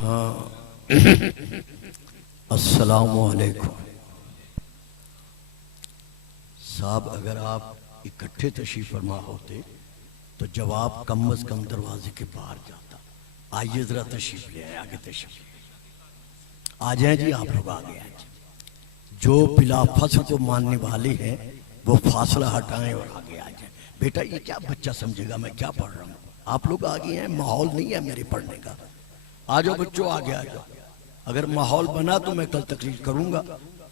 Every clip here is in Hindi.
हाँ अस्सलामुअलैकुम साहब, अगर आप इकट्ठे तशरीफ फरमा होते तो जवाब कम अज कम दरवाजे के बाहर जाता। आइए जरा तशरीफ ले आए, आगे तशरीफ आ जाए जी। आप लोग आगे आए। जो बिला फसल को मानने वाले हैं वो फासला हटाएं और आगे आ जाए। बेटा ये क्या बच्चा समझेगा मैं क्या पढ़ रहा हूँ। आप लोग आगे हैं, माहौल नहीं है मेरे पढ़ने का। आ जाओ बच्चों, आगे आ जाओ। अगर माहौल बना तो मैं कल तकरीर करूंगा,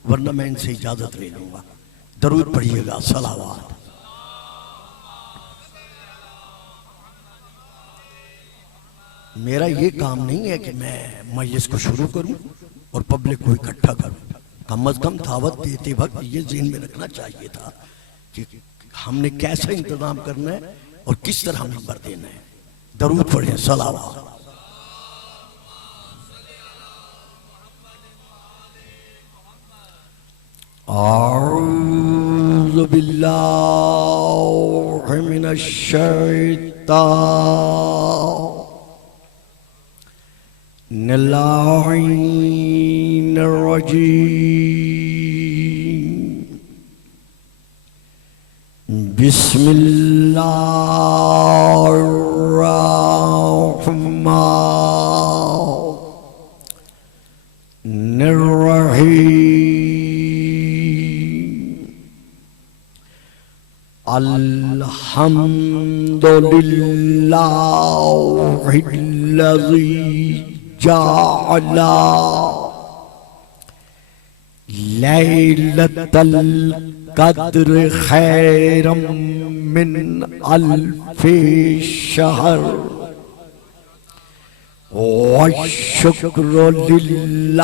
वरना मैं इनसे इजाजत ले लूंगा। दरूद पढ़िएगा, सलावात। मेरा ये काम नहीं है कि मैं मजलिस को शुरू करूं और पब्लिक को इकट्ठा करूं। कम अज कम दावत देते वक्त ये ज़हन में रखना चाहिए था कि हमने कैसा इंतजाम करना है और किस तरह नंबर देना है। दरूद पढ़े, सलावात। औज़ु बिल्लाहि मिनश शैतानिर रजीम। बिस्मिल्लाहिर्रहमानिर रहीम। अल्हम्दुलिल्लाहिल्लज़ी जअला लैलतल क़द्र खैरम मिन अल्फ़ि शहर वश्शुक्रु लिल्लाहिल्लज़ी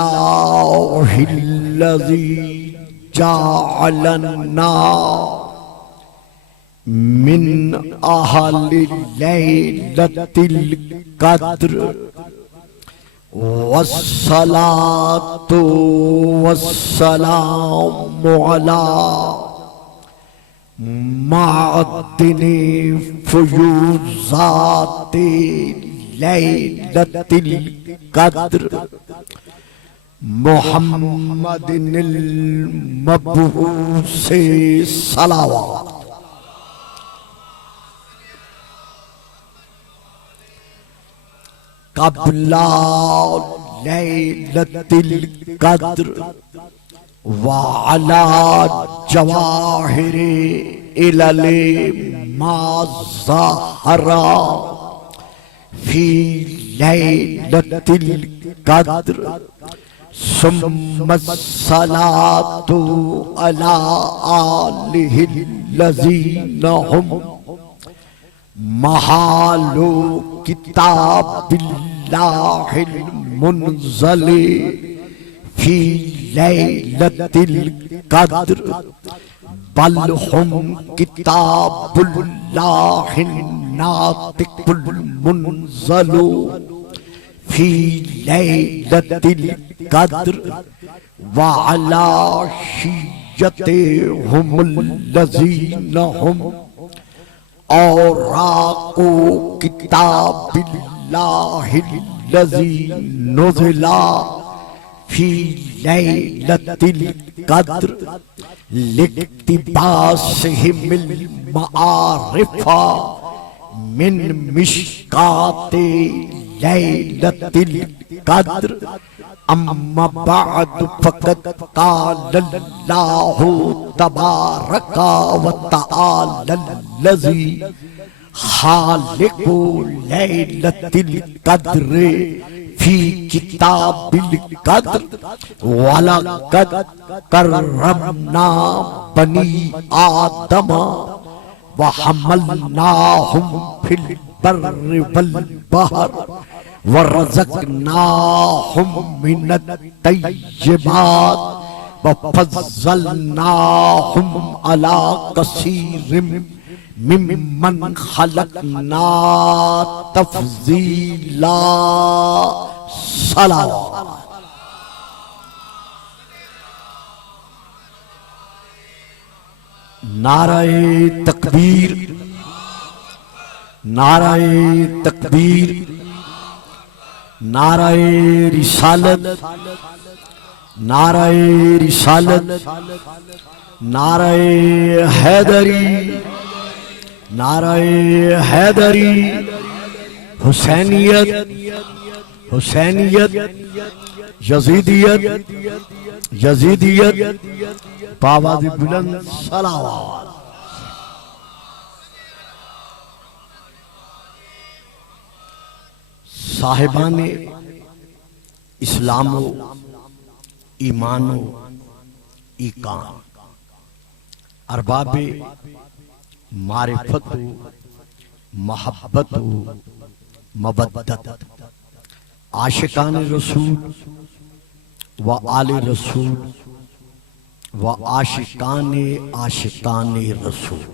जअलना मिन अहलि लैलतिल क़द्र वस्सलातु वस्सलामु अला माअद्दिनि फ़ुयूज़ाति लैलतिल क़द्र मुहम्मदिनिल मबऊस सलावत। क़ब्ला लैलतिल क़द्र व अला जवाहिरि इलले मा ज़हरा फी लैलतिल क़द्र सुम्मा सलातु अला आलिहिल्लज़ीना हुम महालु किताबिल्लाहिल मुनज़्ज़ली फी लैलतिल क़द्र बल हुम किताबुल्लाहिन नातिकुल मुनज़्ज़लु फी लैलतिल क़द्र व अला शिय्यतिहुमुल्लज़ीना हुम औराक़ु किताबिल्लाहिल्लज़ी नुज़िला फी लैलतिल क़द्र लिक्तिबासिहिमिल मआरिफ़ा मिन मिश्काति लैलतिल क़द्र। अम्मा बअद फ़क़द क़ालल्लाहु तबारका व तआलल्लज़ी खालिक़ु लैलतिल क़द्र फी किताबिल क़द्र वलक़द कर्रमना बनी आदम व हमलनाहुम फिल बर्रि वल बहर व रज़क़नाहुम मिनत तय्यिबात व फ़ज़्ज़लनाहुम अला कसीरिम मिम्मन खलक़ना तफ़ज़ीला। सलावत। नाराए तकबीर, नाराए तकबीर, नाराए रिसालत, नाराए रिसालत, नाराए हैदरी, नाराए हैदरी, हुसैनियत, हुसैनियत, यजीदियत, यजीदियत, बावाज़ बुलंद सलावत। साहिबाने इस्लामो ईमानो ईकान, अरबाबे मारिफतो महब्बतो मबद्दत, आशिकान रसूल व आले रसूल व आशिकाने आशिकाने रसूल।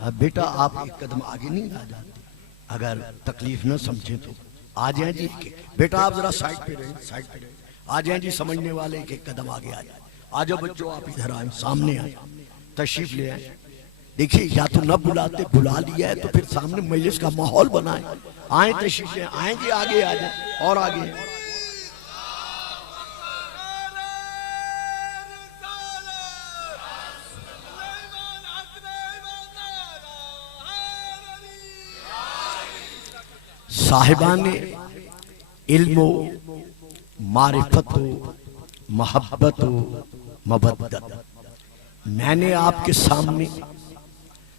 अब बेटा आप एक कदम आगे नहीं आ जाते, अगर तकलीफ न समझे तो आ जाए जी। बेटा आप जरा साइड पे रहे, साइड पे रहे, आ जाए जी। समझने वाले एक कदम आगे आ जाए। आ जाओ बच्चों, आप इधर आए, सामने आए, तशरीफ ले आए। देखिए या तो न बुलाते, बुला लिया है तो फिर सामने मजलिस का माहौल बनाए। आए तशरीफ ले आए जी, आगे आ जाए और आगे। साहिबाने इल्मो मारिफतो महब्बतो मबद्दत, मैंने आपके सामने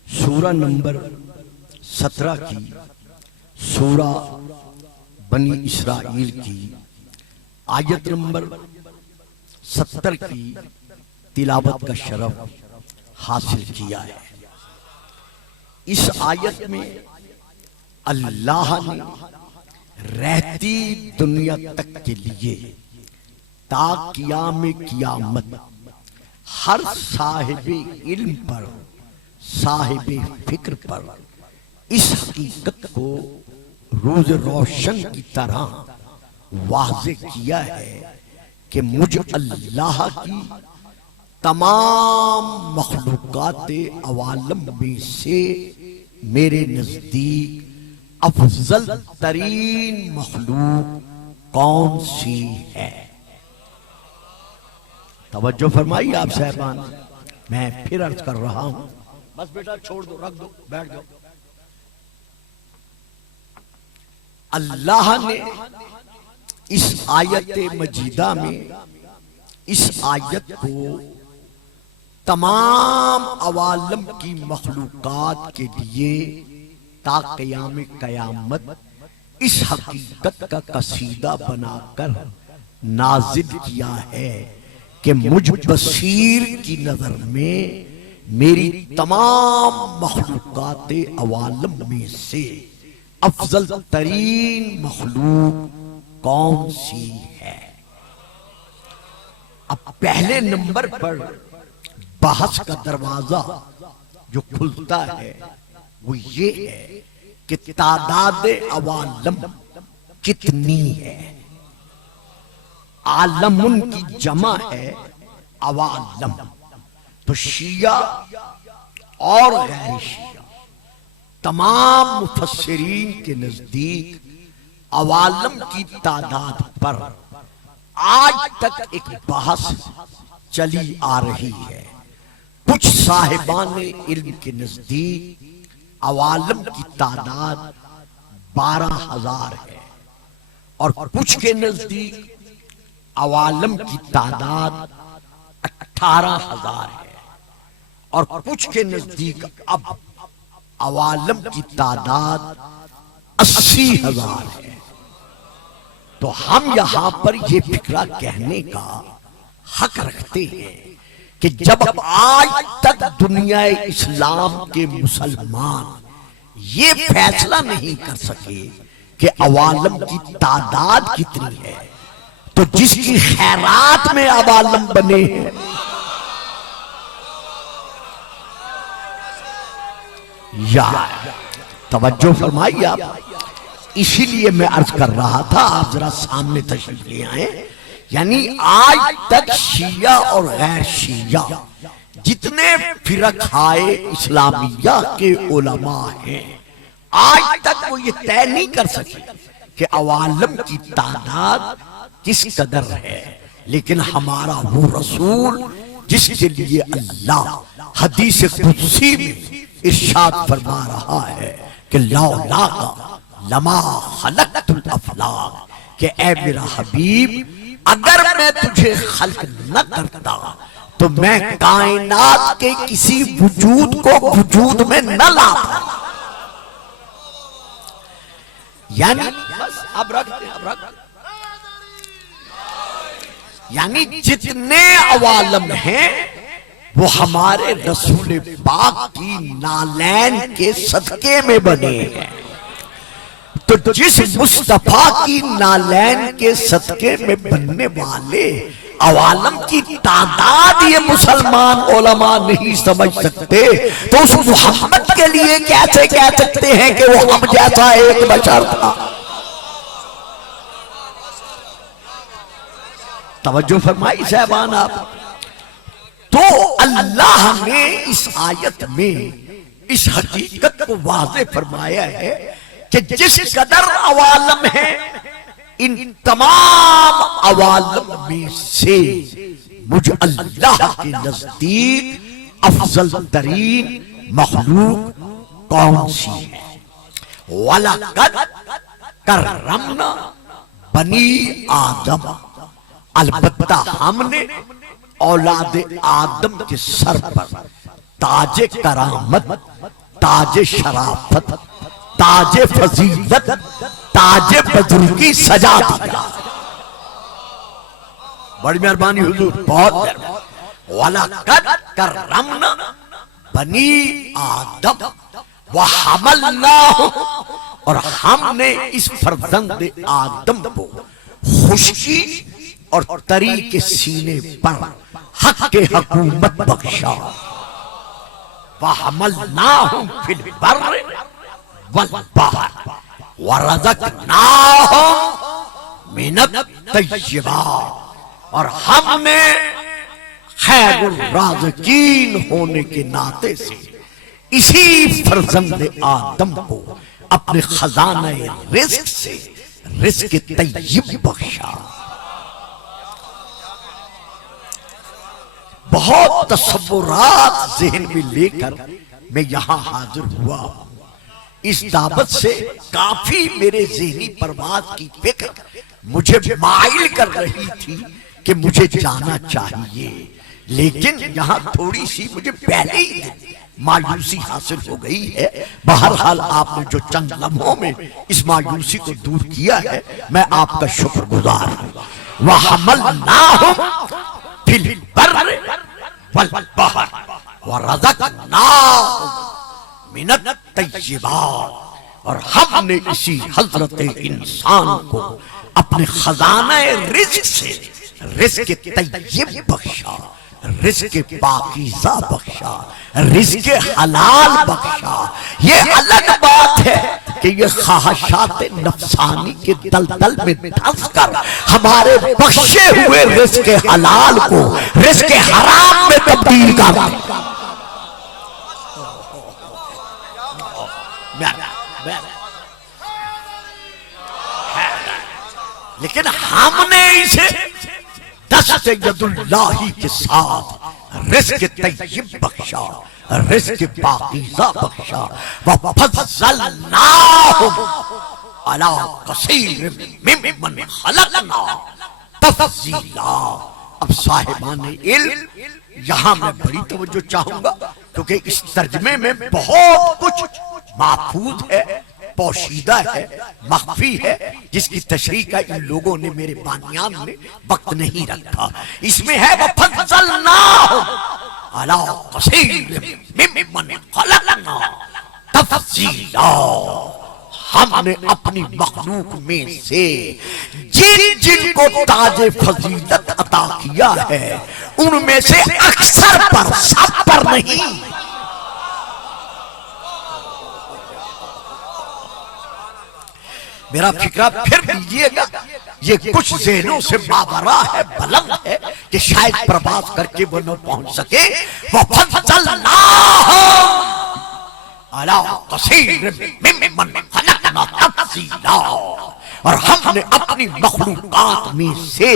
सूरा नंबर 17 की, सूरा बनी इसराइल की आयत नंबर 70 की तिलावत का शरफ हासिल किया है। इस आयत में अल्लाह ने रहती दुनिया तक के लिए ता क़याम क़यामत हर साहिबे इल्म पर, साहिबे फिक्र पर इस हकीकत को रोज रोशन की तरह वाज़े किया है कि मुझ अल्लाह की तमाम मखलूकात अवालम में से मेरे नजदीक अफजल तरीन मखलूक कौन सी है। तवज्जो फरमाइए आप साहबान, मैं फिर अर्ज कर रहा हूं। बस बेटा छोड़ दो, रख दो, बैठ जाओ। अल्लाह ने इस आयत मजीदा में इस आयत को तमाम अवालम की मखलूकात के लिए ता क़याम क़यामत इस हकीकत का कसीदा बनाकर नाजिल किया है कि मुझ बसीर की नजर में मेरी तमाम मखलूकात अवालम में से अफजल तरीन मखलूक कौन सी है। अब पहले नंबर पर बहस का दरवाजा जो खुलता है वो ये है कि तादाद अवालम कितनी है। आलमुन की जमा है अवालम, तो शिया और गैर शिया तमाम मुफस्सिरीन के नजदीक अवालम की तादाद पर आज तक एक बहस चली आ रही है। कुछ साहिबान इल्म के नजदीक अवालम की तादाद 12,000 है और कुछ के नजदीक अवालम की तादाद 18,000 है और कुछ के नजदीक अब अवालम की तादाद 80,000 है। तो हम यहां पर यह फिक्रा कहने का हक रखते हैं कि जब आज तक दुनिया इस्लाम के मुसलमान ये फैसला नहीं कर सके कि अवालम की तादाद कितनी है, तो जिसकी खैरात में अवालम बने हैं या तवज्जो फरमाइए आप। इसीलिए मैं अर्ज कर रहा था, आप जरा सामने तशरीफ ले आए। यानी आज तक शिया और गैर शिया जितने फिरकाए इस्लामिया के उलमा हैं, आज तक वो ये तय नहीं कर सके कि अवालम की तादाद किस कदर है, लेकिन हमारा वो रसूल जिसके लिए अल्लाह हदीस कुदसी में इरशाद फरमा रहा है कि लौला लमा खलक़तुल अफ़लाक, कि ऐ मेरा हबीब अगर मैं तुझे खल्क न करता तो मैं कायनात के किसी वजूद को वजूद में न लाता। यानी बस अब रख यानी जितने अवालम हैं वो हमारे रसूल पाक की नालैन के सदके में बने हैं। तो जिस मुस्तफा की नालैन के सदके में बनने वाले अवालम की तादाद ये मुसलमान उलमा नहीं समझ सकते, तो उस मोहम्मद के लिए कैसे कह सकते हैं कि वो हम जैसा एक बशर था। तवज्जो फरमाई साहबान आप। तो अल्लाह ने इस आयत में इस हकीकत को वाज़े फरमाया है कि जिस कदर अवालम है, इन तमाम अवालम में से मुझ अल्लाह के नजदीक अफजल तरीन मखलूक कौन सी है? वलक़द कररमना बनी आदम, अलबत्ता हमने औलाद आदम के सर पर ताजे करामत, ताजे शराफत, ताजे फजीलत, ताजे बुजुर्गी सजा दिया। बड़ी मेहरबानी हुजूर, बहुत मेहरबानी। वलक़द कररमना बनी आदम व हमलनाहुम, और हमने इस फर्जंद आदम को खुशी और तरी के सीने पर हक के हुकूमत बख्शा। व हमलनाहुम फिल बर्र वल बहर व रज़क़नाहुम मिनत तय्यबात, और हमने खैरुर राज़िकीन होने के नाते से इसी फर्जंद आदम को अपने खजाने रिज़्क़ से रिज़्क़ तय्यब बख्शा। बहुत तसव्वुरात ज़हन में लेकर मैं यहां हाजिर हुआ हूं। इस दावत से काफी मेरे ज़हनी परवाज़ की फिक्र मुझे माइल कर रही थी कि मुझे जाना चाहिए, लेकिन यहां थोड़ी सी मुझे पहले ही मायूसी हासिल हो गई है। बहरहाल आपने जो चंद लम्हों में इस मायूसी को दूर किया है, मैं आपका शुक्रगुजार हूं। वह हमलनाहुम फिल बर्र वल बहर व रज़क़नाहुम मिनत तय्यबात, और हमने इसी हजरत इंसान को अपने खजाना रिज़्क़ से रिज़्क़ तय्यब बख्शा, रिज़्क़ पाकीज़ा बख्शा, रिज़्क़ हलाल बख्शा। ये अलग बात है कि ये ख्वाहिशात नफ्सानी के दलदल में धंस कर हमारे बख्शे हुए रिज़्क़ हलाल को रिज़्क़ हराम में तब्दील कर। लेकिन हमने इसे दस्त यदुल्लाही के साथ रिज़्क़ तय्यब बख्शा, रिज़्क़ पाकीज़ा बख्शा। व फज़्ज़लनाहुम अला कसीर मिम्मन खलक़ना तफ़ज़ीला। अब साहिबान इल्म, यहां मैं बड़ी तवज्जो चाहूंगा, क्योंकि इस तर्जमे में बहुत कुछ महफूज है, पोशीदा है, मख्फी है, जिसकी तशरीह का इन लोगों ने, मेरे बानियान ने वक्त नहीं रखा। इसमें है व फज़्ज़लनाहुम अला कसीर मिम्मन खलक़ना तफ़ज़ीला। हमने अपनी मखलूक में से जिन जिनको ताजे फजीलत अता किया है, उनमें से अक्सर पर, सब पर नहीं। मेरा फिक्रा फिर लीजिएगा, ये कुछ ज़हनों से मावरा है, बुलंद है, कि शायद प्रवास करके वो न पहुंच सके। वो फज़्ज़लनाहुम अला कसीर मिम्मन खलक़ना तफ़ज़ीला। और हमने अपनी मखलूकात में से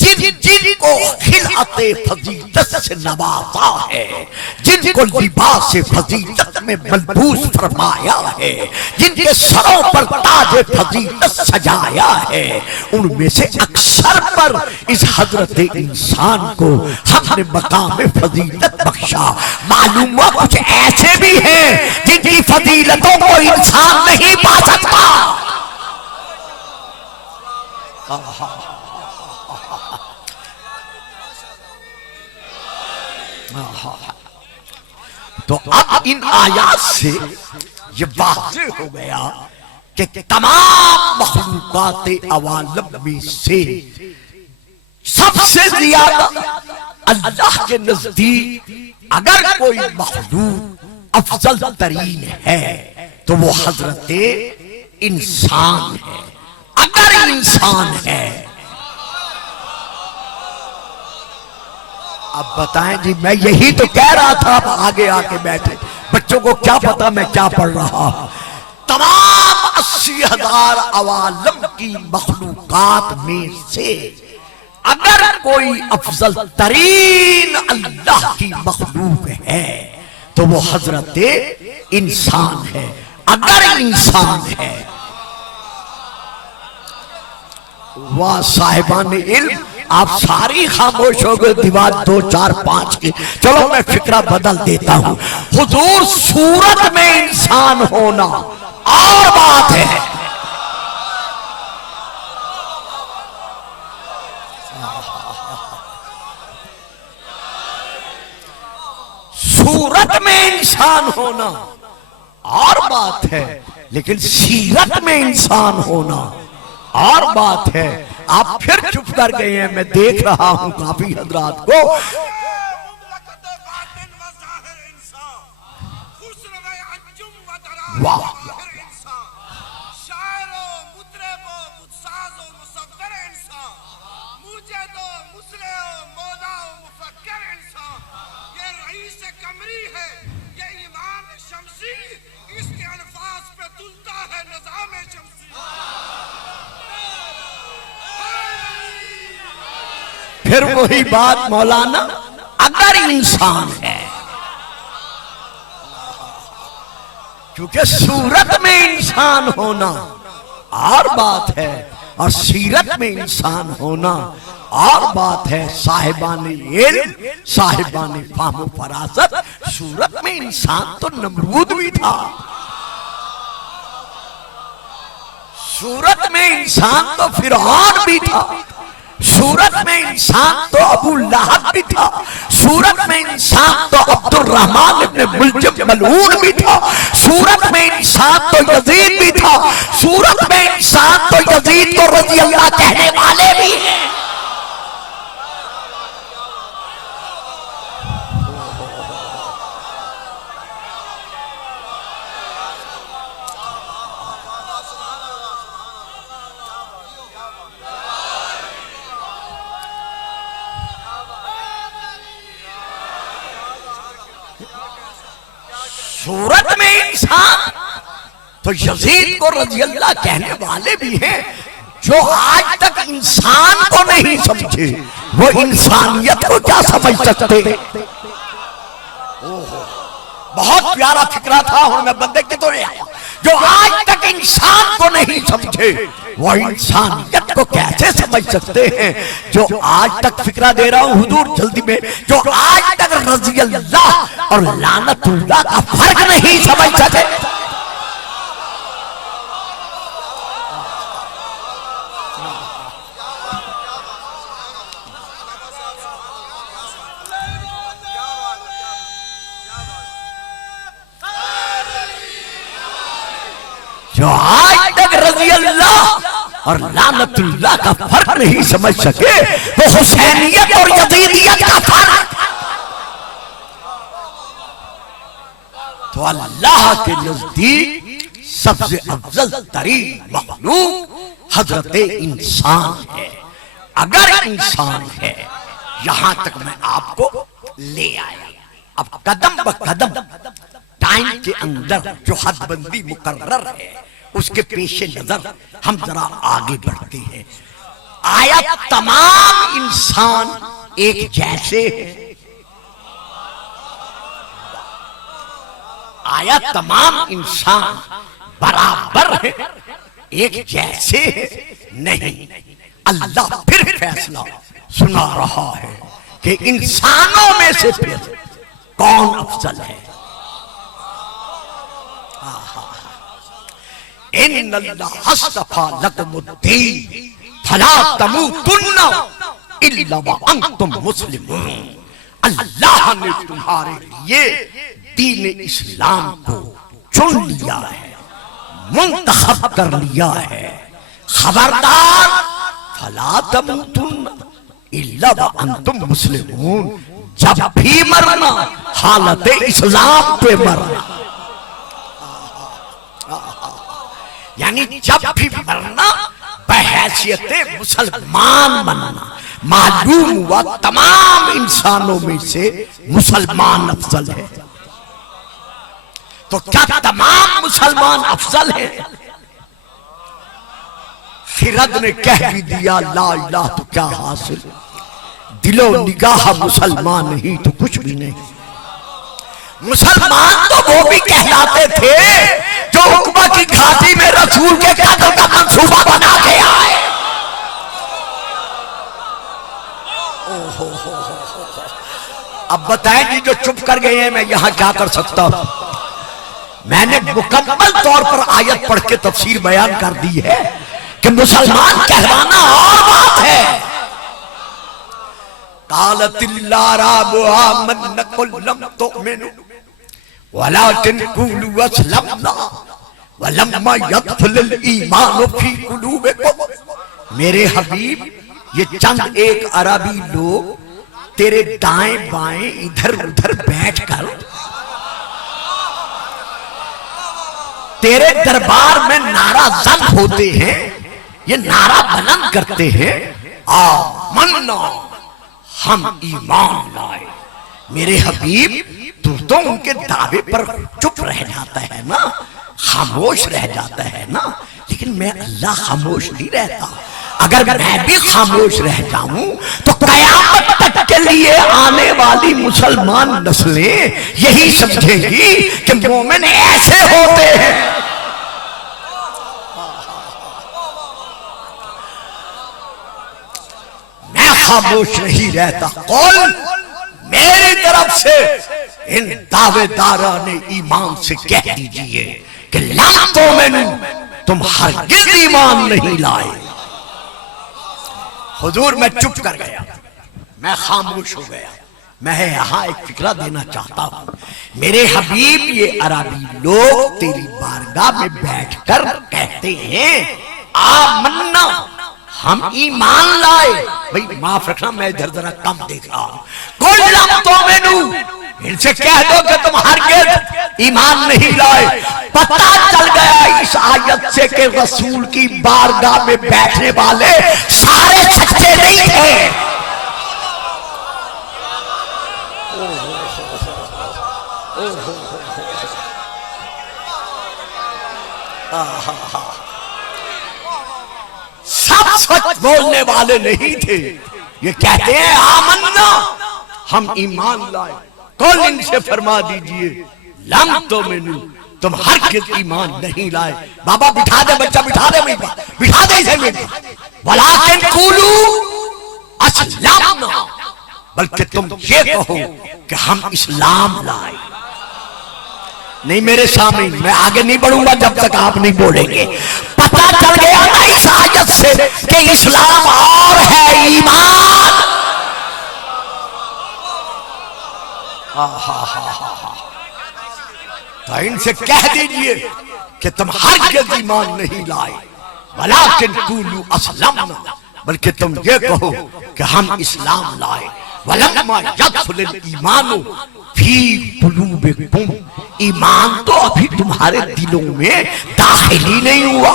जिन जिन को खिलाते फजीलत से नवाजा है, जिनको लिबास फजीलत में मलबूस फरमाया है, जिनके सरों पर ताज फजीलत सजाया है, उनमें से अक्सर पर इस हजरत इंसान को हमने मकाम फजीलत बख्शा। मालूम हुआ कुछ ऐसे भी हैं जिनकी फजीलतों को इंसान नहीं पा सकता। तो अब इन आयात से ये वाज़ेह हो गया कि तमाम मखलूकात अवालम में से सबसे ज्यादा अल्लाह के नजदीक अगर कोई मखलूक अफजल तरीन है तो वो हजरत इंसान है। अगर इंसान है, अब बताएं जी, मैं यही तो कह रहा था। अब आगे आके बैठे बच्चों को क्या पता मैं क्या पढ़ रहा हूं। तमाम 80,000 अवालम की मखलूकात में से अगर कोई अफजल तरीन अल्लाह की मखलूक है तो वो हजरत इंसान है। अगर इंसान है, वाह साहिबान इल्म, आप सारी खामोश हो गए दीवार 2, 4, 5 की। चलो मैं फिक्रा बदल देता हूं। हुजूर सूरत में इंसान होना और बात है, सूरत में इंसान होना और बात है, लेकिन सीरत में इंसान होना और बात है। आप फिर चुप कर गए हैं, मैं देख रहा हूं काफी हजरात को। वाह, फिर वही बात मौलाना, अगर इंसान है, क्योंकि सूरत में इंसान होना और बात है और सीरत में इंसान होना और बात है। साहिबान इल्म, साहिबान फाहम फरासत, सूरत में इंसान तो नमरूद भी था, सूरत में इंसान तो फिरौन भी था, सूरत में इंसान तो अबू लहब भी था, सूरत में इंसान तो अब्दुर्रहमान इब्न मुलजम मलऊन भी था, सूरत में इंसान तो यजीद भी था, सूरत में इंसान तो यजीद को रजी अल्लाह कहने वाले भी हैं। सूरत में इंसान तो यजीद को रज़ी अल्लाह कहने वाले भी हैं। जो आज तक इंसान को नहीं समझे वो इंसानियत को क्या समझ सकते। बहुत प्यारा फिक्रा था, और मैं बंदे के तो नहीं आया। जो आज तक इंसान को नहीं समझे वो इंसानियत को कैसे समझ सकते हैं। जो आज तक फिक्रा दे रहा हूं हुजूर जल्दी में, जो आज तक रज़ी अल्लाह और लानतुल्लाह का फर्क नहीं समझ सके। जो आज तक रज़ी अल्लाह और लानतुल्लाह का फर्क नहीं समझ सके वो हुसैनियत और यजीदियत का फर्क तो अल्लाह के नजदीक सबसे अफजल तरीन मखलूक हजरत इंसान है। अगर इंसान है, यहां तक मैं आपको ले आया। अब कदम ब कदम टाइम के अंदर जो हदबंदी मुकर्रर है उसके पेशे नजर हम जरा आगे बढ़ते हैं। आया तमाम इंसान एक जैसे हैं, आया तमाम इंसान बराबर है, एक जैसे है नहीं। अल्लाह फिर फैसला सुना रहा है कि इंसानों में से फिर कौन अफजल है। इन्नल्लाह हस्तफा लकुमुद्दीन फला तमूतुन्ना इल्ला व अंतुम मुस्लिमून। अल्लाह ने तुम्हारे लिए दीन इस्लाम को चुन लिया है, मुंतखब कर लिया है। खबरदार फला तमूतुन्ना इल्ला व अंतुम मुस्लिमून, जब भी मरना हालत इस्लाम पे मरना, यानी जब भी मरना बहैसियत मुसलमान बनना। मालूम हुआ तमाम इंसानों में से मुसलमान अफजल है। तो क्या तमाम मुसलमान अफजल है? खिरद ने कह भी दिया ला इलाहा तो क्या हासिल, दिलो निगाह मुसलमान नहीं तो कुछ भी नहीं। मुसलमान तो वो भी कहलाते थे जो उकबा की घाटी में रसूल के कत्ल का मंसूबा बना के आए। अब बताएं जो चुप कर गए हैं, मैं यहां क्या कर सकता हूं? मैंने मुकम्मल तौर पर आयत पढ़ के तफसीर बयान कर दी है कि मुसलमान कहलाना और बात है। वलाकिन कुलू अस्लमना वलम्मा यदखुलुल ईमान फी कुलूबिकुम। मेरे हबीब, ये चंद एक अरबी लोग तेरे दाएं बाएं इधर उधर बैठकर तेरे दरबार में नारा जंग होते हैं, ये नारा बुलंद करते हैं आमन्ना, हम ईमान लाए। मेरे हबीब, तू तो उनके दावे पर चुप रह जाता है ना, खामोश रह जाता है ना, लेकिन मैं अल्लाह खामोश नहीं रहता। अगर मैं भी खामोश रह जाऊं तो कयामत तक के लिए आने वाली मुसलमान नस्लें यही समझेंगी कि मोमिन ऐसे होते हैं। मैं खामोश नहीं रहता। कौल मेरी तरफ से इन दावेदारा ने ईमान से कह दीजिए कि लम तुमिनू, तुम हरगिज़ ईमान नहीं लाए। हुजूर, मैं चुप कर गया, मैं खामोश हो गया। मैं यहां एक फिक्रा देना चाहता हूं। मेरे हबीब, ये अरबी लोग तेरी बारगाह में बैठकर कहते हैं आमन्ना, हम ईमान लाए। भाई माफ रखना, मैं इधर जरा कम देख रहा हूं। कुल लम तुमिनू, इनसे कह दो कि तुम हरगिज़ ईमान नहीं लाए। पता चल गया इस आयत से कि रसूल की बारगाह में बैठने वाले सारे सच्चे नहीं थे। सब सच बोलने वाले नहीं थे। ये कहते हैं आमन्ना, हम ईमान लाए। कौन इनसे फरमा दीजिए लम तुमिनू, तुम हरगिज़ ईमान नहीं लाए। बाबा बिठा दे, बच्चा बिठा दे, बिठा दे इसे। वलाकिन कुलू अस्लमना, बल्कि तुम ये कहो कि हम इस्लाम लाए। नहीं मेरे सामने, मैं आगे नहीं बढ़ूंगा जब तक आप नहीं बोलेंगे। पता चल गया ना इस आयत से कि इस्लाम और है ईमान। तो इनसे कह दीजिए कि तुम हरगिज़ ईमान नहीं लाए। वलाकिन कुलू अस्लमना, बल्कि तुम ये कहो कि हम इस्लाम लाए। वलम्मा यदखुलुल ईमानु फी कुलूबिकुम, ईमान तो अभी तुम्हारे दिलों में दाखिल ही नहीं हुआ।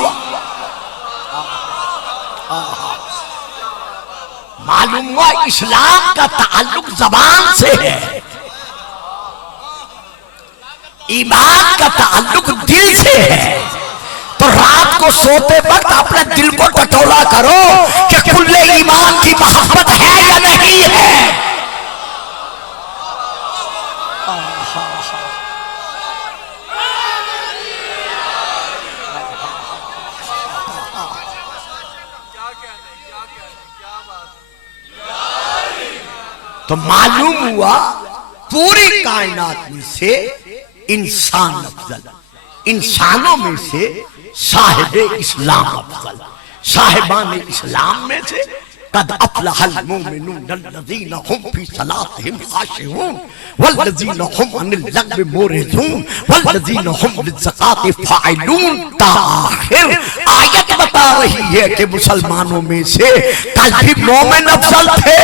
मालूम हुआ इस्लाम का ताल्लुक जबान से है, ईमान का ताल्लुक दिल से है। तो रात को सोते वक्त अपने दिल को टटोला करो कि खुले ईमान की मोहब्बत है या नहीं है। तो मालूम हुआ पूरी कायनात में से इंसान अफजल, इंसानों में से साहिब इस्लाम अफजल, साहिबान इस्लाम में से कद अफलहल मोमिनून अल्लज़ीना हुम फी सलातिहिम खाशिऊन वल्लज़ीना हुम अनिल लग़्वी मुरिज़ून वल्लज़ीना हुम लिज़्ज़काति फ़ाइलून। ताखिर आयत बता रही है कि मुसलमानों में से कल भी मोमिन अफजल थे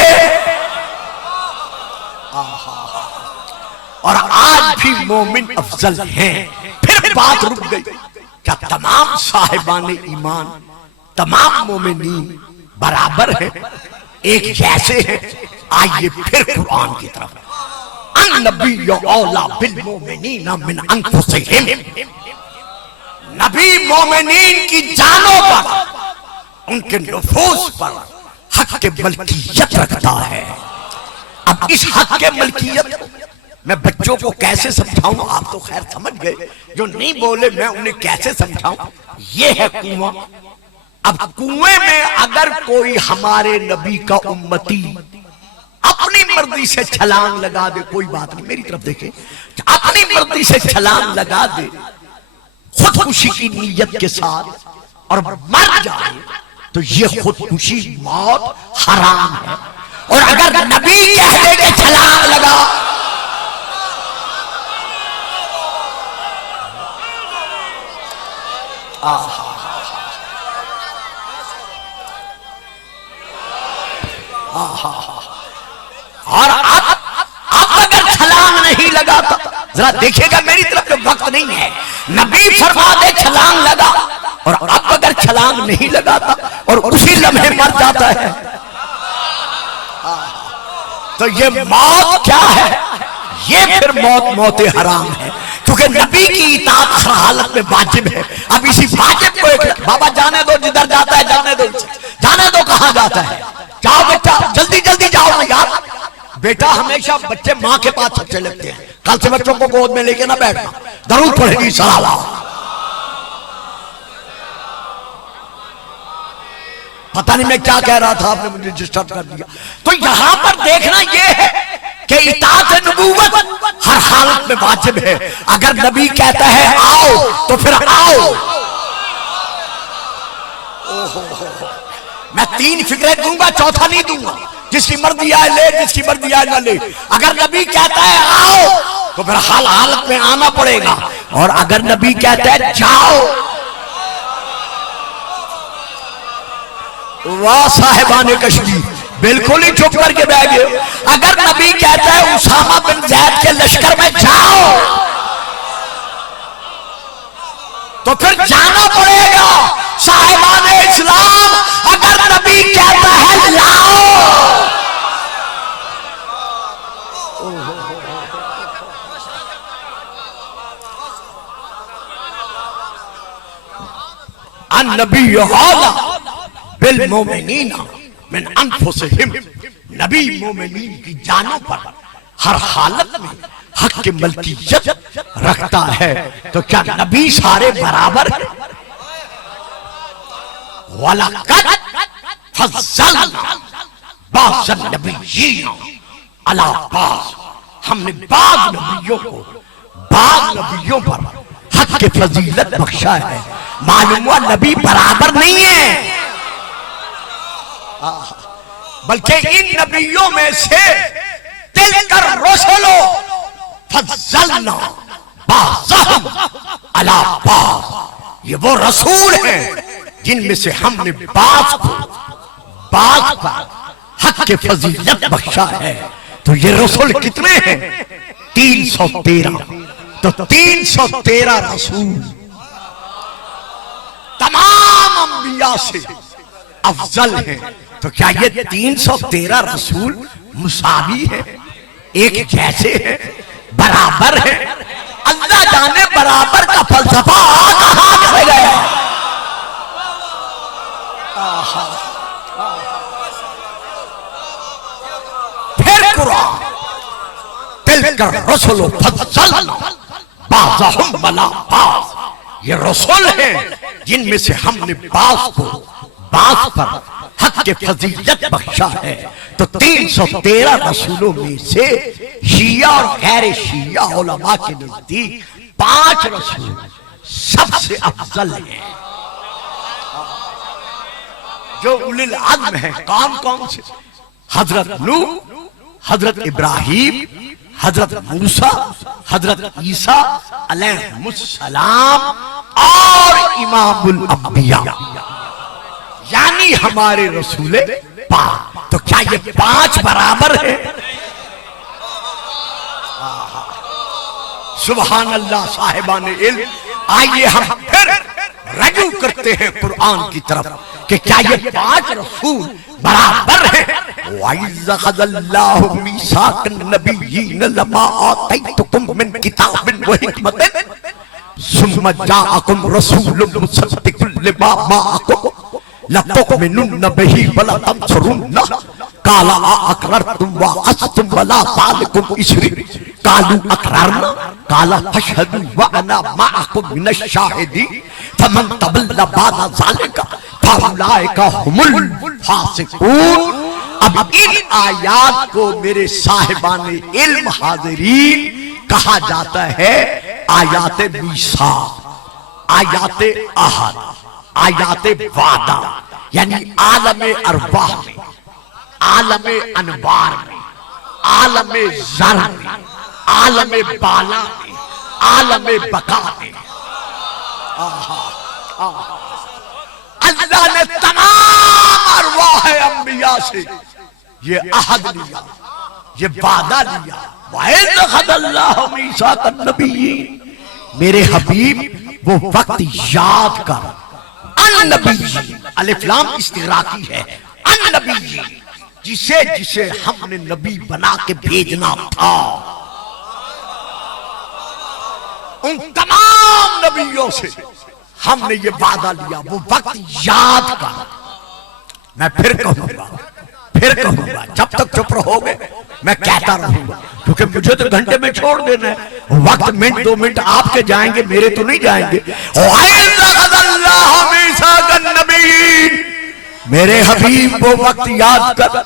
और आज भी मोमिन अफजल हैं। फिर बात रुक गई, क्या तमाम साहिबान ईमान, तमाम मोमिनीन बराबर हैं, एक जैसे हैं? आइए फिर कुरान की तरफ। अन्नबिय्यु औला बिल मोमिनीना मिन अनफुसिहिम, नबी मोमिनीन की जानों पर, उनके नफूस पर हक के मलकियत रखता है। अब इस हक के मलकियत को मैं बच्चों को कैसे समझाऊं? आप तो खैर समझ गए, जो नहीं बोले मैं उन्हें कैसे समझाऊं? ये है कुआं। अब कुएं में अगर कोई हमारे नबी का उम्मती अपनी मर्जी से छलांग लगा दे, कोई बात नहीं, मेरी तरफ देखें, अपनी मर्जी से छलांग लगा दे खुदकुशी की नीयत के साथ और मर जाए, तो ये खुदकुशी मौत हराम है। और अगर नबी कह दे के छलांग लगा, और अब अगर छलांग नहीं लगाता, जरा देखिएगा मेरी तरफ, जो वक्त नहीं है, नबी फरमा दे छलांग लगा, और अब अगर छलांग नहीं लगाता और उसी लम्हे मर जाता है, तो ये मौत क्या है? ये फिर मौत हराम है, क्योंकि नबी की इताअत हर हालत में वाजिब है। अब इसी वाजिब को एक बाबा जाने दो, जिधर जाता है जाने दो, जाने दो, कहां जाता है, जाओ बेटा, जल्दी जल्दी जाओ ना यार। बेटा हमेशा बच्चे माँ के पास अच्छे लगते हैं, कल से बच्चों को गोद में लेके ना बैठना, जरूर पढ़ेगी सलावा। पता नहीं मैं क्या कह रहा था, आपने मुझे डिस्टर्ब कर दिया। तो यहां पर देखना यह है कि इताअत नबूवत हर हालत में वाजिब है। अगर नबी कहता है आओ, तो फिर आओ। मैं 3 फिक्रे दूंगा, चौथा नहीं दूंगा, जिसकी मर्जी आए ले, जिसकी मर्जी आए ना ले। अगर नबी कहता है आओ, तो फिर हर हालत में आना पड़ेगा, और अगर नबी कहता है जाओ, वाह साहिबान कश्मीर, बिल्कुल ही चुप करके बैठ गए। अगर नबी कहता है उसामा बिन ज़ैद के लश्कर में जाओ, तो फिर जाना पड़ेगा। साहिबान इस्लाम, अगर नबी कहता है लाओ, अन्नबिय्यु औला बिल मोमिनीना मिन अनफुसिहिम, नबी मोमिनीन की जानों पर हर हालत में हक की मलकियत रखता है। तो क्या नबी सारे बराबर है? वलक़द फज़्ज़लना बाज़ नबिय्यीन अला बाज़, हमने बाज़ नबियों को बाज़ नबियों पर हक की फजीलत बख्शा है। मालूम हुआ नबी बराबर नहीं है, बल्कि इन नबियों में से तिलकर रसूलो फज़्ज़लना बाज़हुम अला बाज़, ये वो रसूल हैं जिनमें से हमने बाज़ पर हक के फजीलत बख्शा है। तो ये रसूल कितने हैं? 313। तो 313 रसूल तमाम अंबिया से अफजल हैं। तो क्या ये 313 रसूल मुसावी है, एक जैसे है, बराबर है? अल्लाह जाने बराबर का फलसफा कहां से गया। फिर कुरान तिलकर रसूल फज़्ज़लना बाज़हुम अला बाज़, ये रसूल हैं जिनमें से हमने बाज़ को बाज़ पर हक के फजीलत बख्शा है। तो 313 रसूलों में से शिया और गैर शिया उलमा के नजदीक 5 रसूल सबसे अफजल हैं जो उलिल अज़्म है। कौन कौन से? हजरत नूह, हजरत इब्राहिम, हजरत मूसा, हजरत ईसा अलैहिस्सलाम और इमामुल अंबिया, यानी हमारे रसूल पाक। तो क्या ये 5 बराबर है? सुभान अल्लाह साहिबान इल्म। आइए हम फिर रजू करते हैं कुरान की तरफ कि क्या ये 5 रसूल बराबर है? वइज़ अख़ज़ल्लाहु मीसाक़न नबिय्यीन लमा आतैतुकुम मिन किताबिन व हिकमतिन सुम्मा जाअकुम रसूलुम मुसद्दिक़ुन लिमा माअकुम लतुमिनुन्न बिही व लतंसुरुन्नह काला अक़ररतुम व अक़स्सुम वला ज़ालिकुम इस्री कालू अक़ररना काला फशहदू व अना माअकुम मिनश शाहिदीन फमन तवल्ला बअद ज़ालिका फउलाइका हुमुल फासिकून। अब इन आयात को मेरे साहिबान इल्म हाज़िरीन कहा जाता है आयात मीसाक़, आयात अहद, आयात वादा, यानी आलम अरवाह में, आलम अनवार में, आलम ज़र में, आलम बाला में, आलम बका में। अल्लाह ने तमाम अरवाह अंबिया से ये अहद लिया, ये वादा लिया। वइज़ अख़ज़ल्लाहु मीसाक़न नबिय्यीन, मेरे हबीब वो वक्त याद कर। अन नबिय्यीन, अलिफ लाम इस्तिग़राक़ी है। अन नबिय्यीन, जिसे जिसे हमने नबी बना के भेजना था, उन तमाम नबियों से हमने ये वादा लिया। वो वक्त याद कर। मैं फिर कहूंगा, फिर कहूंगा, जब तक चुप रहोगे मैं कहता रहूंगा, क्योंकि मुझे तो घंटे में छोड़ देना है। वक्त मिनट 2 मिनट आपके जाएंगे, मेरे तो नहीं जाएंगे। मेरे हबीब वो वक्त याद कर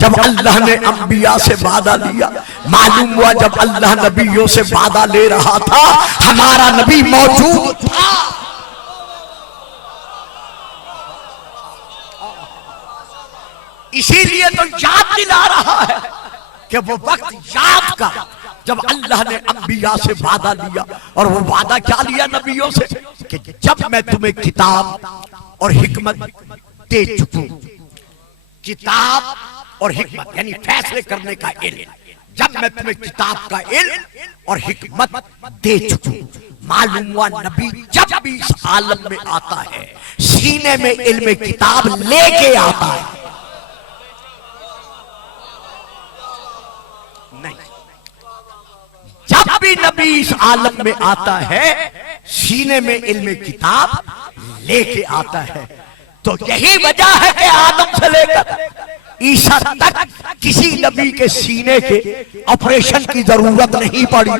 जब अल्लाह ने अंबिया से वादा लिया। मालूम हुआ जब अल्लाह नबियों से वादा ले रहा था हमारा नबी मौजूद था। इसीलिए तो याद दिला रहा है कि वो वक्त याद कर जब अल्लाह ने अंबिया से वादा लिया। और वो वादा क्या लिया नबियों से कि जब मैं तुम्हें किताब और हिकमत दे चुकूं, किताब और हिकमत यानी फैसले करने का इल्म, जब मैं तुम्हें किताब का इल्म और हिकमत दे चुकूं। मालूम हुआ नबी जब भी इस आलम में आता है सीने में इल्म किताब लेके आता है। नहीं, जब भी नबी इस आलम में आता है सीने में इल्म किताब लेके आता है। तो यही वजह है कि आदम से लेकर ईसा तक किसी नबी के सीने के ऑपरेशन की जरूरत नहीं पड़ी।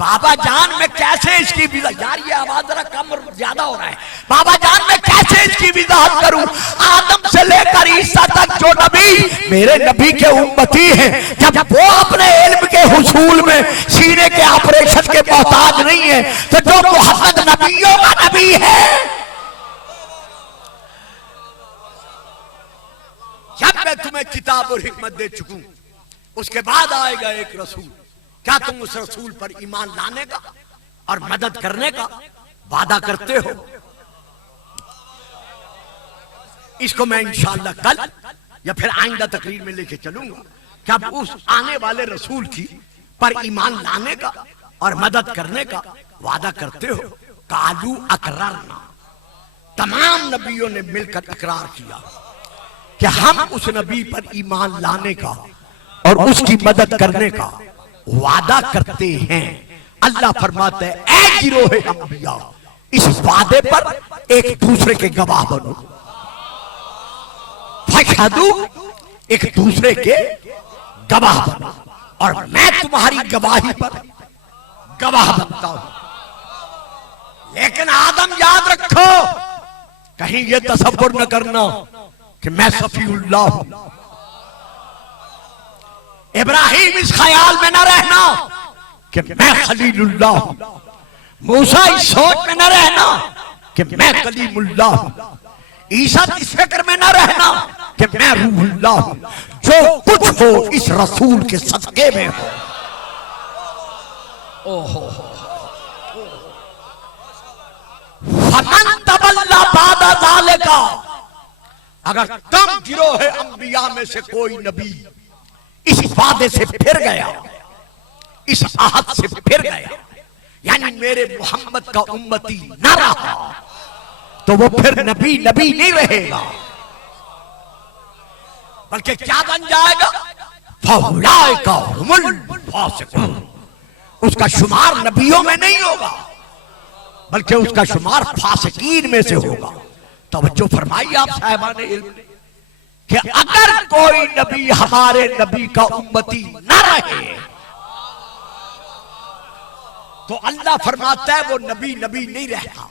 बाबा जान में कैसे इसकी यार ये आवाज जरा कम और ज्यादा हो रहा है। बाबा जान में कैसे इसकी वजाहत करूं। आदम से लेकर ईसा तक जो नबी मेरे नबी के उम्मती हैं, जब वो अपने इल्म के हुसूल में सीने के ऑपरेशन के मोहताज नहीं है, तो जो मोहम्मद नबियों का नबी है, जब मैं तुम्हें किताब और हिकमत दे चुकूं उसके बाद आएगा एक रसूल। क्या तुम उस रसूल पर ईमान लाने का और मदद करने का वादा करते हो? इसको मैं इंशाअल्लाह कल या फिर आइंदा तकरीर में लेके चलूंगा। क्या उस आने वाले रसूल की पर ईमान लाने का और मदद करने का वादा करते हो? कालू अकररना, तमाम नबियों ने मिलकर इकरार किया कि हम उस नबी पर ईमान लाने का और उसकी मदद करने का वादा करते हैं। अल्लाह फरमाते हैं, ऐ गिरोहे अंबिया, इस वादे पर एक दूसरे के गवाह बनो। फशहदू, एक दूसरे के गवाह बनो, और मैं तुम्हारी गवाही पर गवाह बनता हूं। लेकिन आदम याद रखो, कहीं ये तसव्वुर न करना कि मैं सफीउल्लाह हूं। इब्राहिम इस ख्याल में न रहना कि मैं खलीलुल्लाह हूं। मूसा इस सोच में न रहना कि मैं कलीमुल्लाह हूं। ईसा इस फिक्र में न रहना कि मैं रूहुल्लाह हूं। जो कुछ हो इस रसूल के सदके में हो। ओहो, फमन तवल्ला बादा ज़ालिका, अगर तुम गिरोह अंबिया में से कोई नबी इस वादे से फिर गया, इस आहद से फिर गया, यानी मेरे मोहम्मद का उम्मती न रहा, तो वो फिर नबी नबी नहीं रहेगा, बल्कि क्या बन जाएगा? फउलाइका हुमुल फासिकून। उसका शुमार नबियों में नहीं होगा, बल्कि उसका शुमार फासिकीन में से होगा। तवज्जो फरमाइए आप साहिबाने इल्म कि अगर कोई नबी हमारे नबी का उम्मती न रहे तो अल्लाह फरमाता है वो नबी नबी नहीं रहता,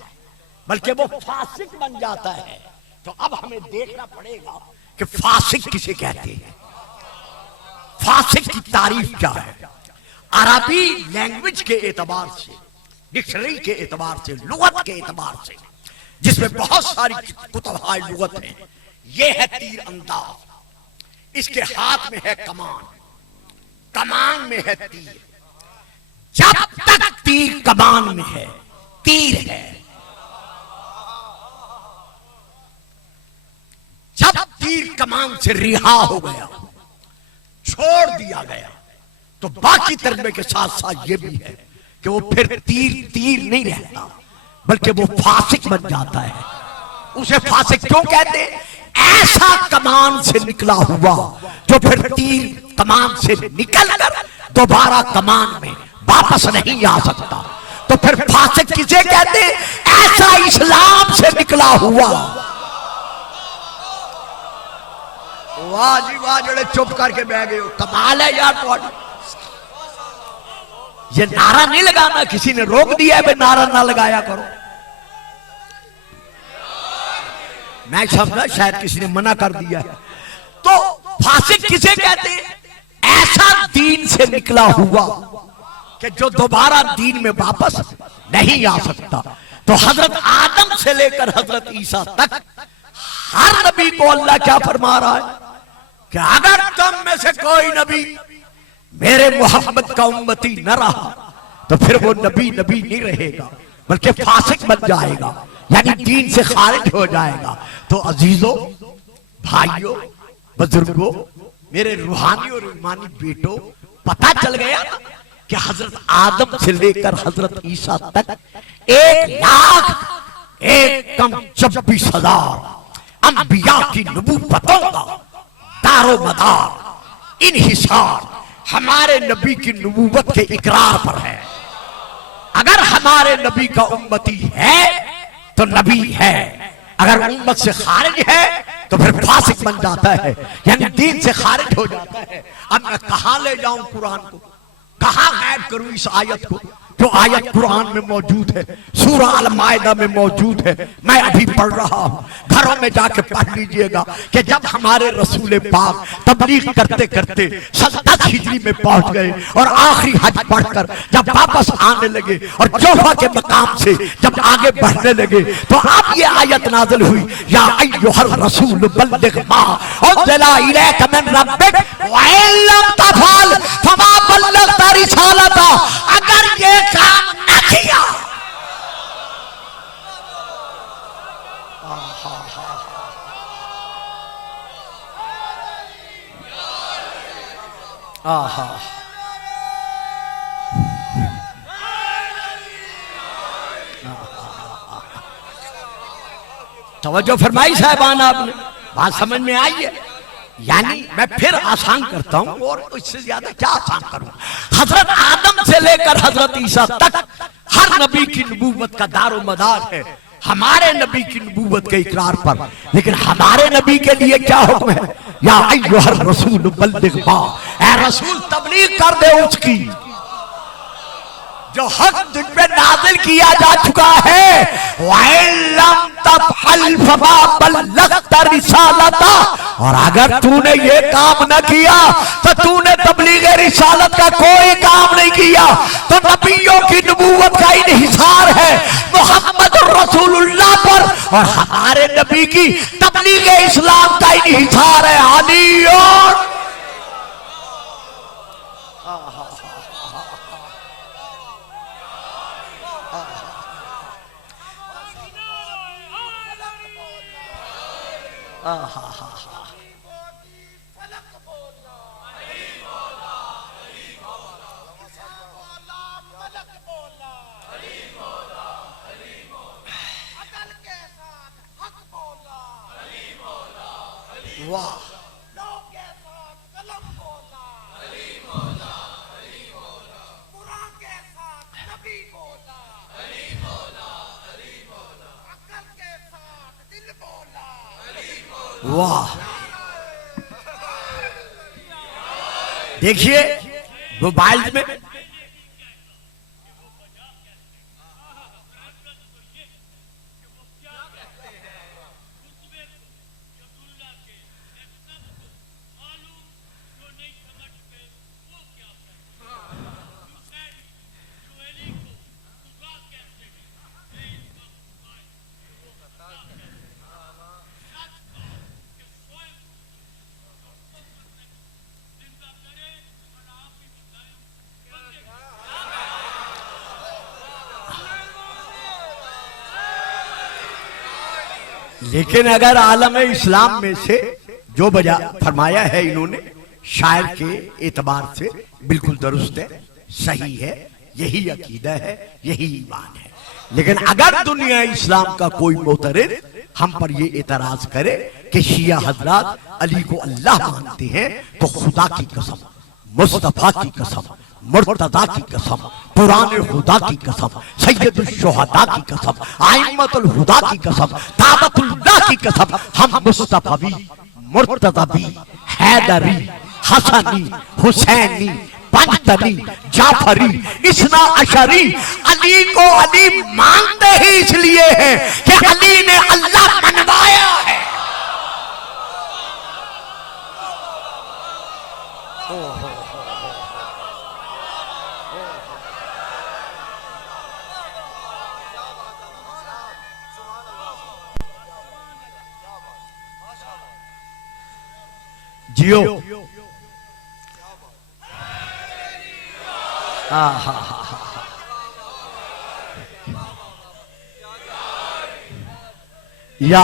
बल्कि वो फासिक बन जाता है। तो अब हमें देखना पड़ेगा कि फासिक किसे कहते हैं, फासिक की तारीफ क्या है। अरबी लैंग्वेज के एतबार से, डिक्शनरी के एतबार से, लुगत के एतबार से, जिसमें बहुत सारी कुतुब-ए लुगत हैं, ये है तीर अंदाज, इसके हाथ में है कमान, कमान में है तीर। जब तक तीर कमान में है, तीर है। जब तीर कमान से रिहा हो गया, छोड़ दिया गया, तो बाकी तर्जुमे के साथ साथ ये भी है कि वो फिर तीर तीर नहीं रहता, बल्कि वो फासिक बन जाता है। उसे फासिक क्यों कहते हैं? ऐसा कमान से निकला हुआ जो फिर तीर कमान से निकल कर दोबारा कमान में वापस नहीं आ सकता। तो फिर फासिक किसे कहते हैं? ऐसा इस्लाम से निकला हुआ। वाह जी वाह, जड़े चुप करके बह गए हो, कमाल है यार। तो ये नारा नहीं लगाना, किसी ने रोक दिया है, नारा ना लगाया करो। मैं समझा शायद किसी ने मना कर दिया है। तो फासिक किसे कहते हैं? ऐसा दीन से निकला हुआ कि जो दोबारा दीन में वापस नहीं आ सकता। तो हजरत आदम से लेकर हजरत ईसा तक हर नबी को अल्लाह क्या फरमा रहा है कि अगर तुम में से कोई नबी मेरे मोहम्मद का उम्मती न रहा तो फिर वो नबी नबी नहीं रहेगा, बल्कि फासिक बन जाएगा, यानी दीन से खारिज हो जाएगा। तो अजीजों, भाइयों, बुजुर्गों, मेरे रूहानी और ईमानी बेटों, पता चल गया कि हजरत आदम से लेकर हजरत ईसा तक 1,26,000 अंबिया की नबूवतों का दारो मदार इन्हिसार हमारे नबी की नबूवत के इकरार पर है। अगर हमारे नबी का उम्मती है तो नबी है, अगर उम्मत से खारिज है तो फिर फासिक बन जाता है, यानी दीन से खारिज हो जाता है। अब मैं कहां ले जाऊं कुरान को, कहां गायब करूं इस आयत को? जो आयत कुरान में मौजूद है, सूरा अल माइदा में मौजूद है, मैं अभी पढ़ रहा हूं, घरों में जाके पढ़ लीजिएगा कि जब हमारे रसूल पाक तबलीग करते करते 10 हिजरी में पहुंच गए और आखिरी हज पढ़कर जब वापस आने लगे और जोफा के मकाम से जब आगे बढ़ने लगे, तो अब ये आयत नाज़िल हुई, या अय्युहर रसूल बल्लिग मा उनज़िला इलैका मिन रब्बिक व इन लम तफअल फमा बल्लगता रिसालता। अगर ये काम न किया, तवज्जो फरमाई साहबान, आपने बात समझ में आई है? यानी मैं फिर आसान करता हूं, और इससे ज्यादा क्या आसान करूं। हजरत आदम से लेकर हजरत ईसा तक हर हर नबी की नबूवत का दारो मदार है हमारे नबी की नबूवत के इकरार पर। लेकिन हमारे नबी के लिए क्या हुक्म है? या अय्युहर रसूल बल्लिग मा, ऐ रसूल तबलीग कर दे उसकी जो हक तुझ पे नाज़िल किया जा चुका है। वइल्लम तफअल फमा बल्लगता रिसालता, और अगर तूने ये काम न किया तो तूने तबलीग रिसालत का कोई काम नहीं किया। तो नबियों की नबूवत का इन्हिसार है मोहम्मद रसूलुल्लाह पर, और हमारे नबी की तबलीग इस्लाम का इन्हिसार है अली और वाह। देखिए मोबाइल में लेकिन अगर आलम इस्लाम में से जो बजा फरमाया है इन्होंने शायर के एतबार से बिल्कुल दुरुस्त है, सही है, यही अकीदा है, यही ईमान है। लेकिन अगर दुनिया इस्लाम का कोई मोतरिद हम पर ये एतराज करे कि शिया हजरात अली को अल्लाह मानते हैं, तो खुदा की कसम, मुस्तफा की कसम, मुर्तदा की कसम, कुरान खुदा की कसम, सैयदुल शुहदा की कसम, आइम्मतुल हुदा की कसम, ताबतुल्लाह की कसम, हम मुस्तफवी, मुर्तदवी, हैदरी, हसनी, हुसैनी, पंजतनी, जाफरी, इस्ना अशरी अली को अली मानते ही इसलिए है कि अली ने अल्लाह मनवाया है। जियो या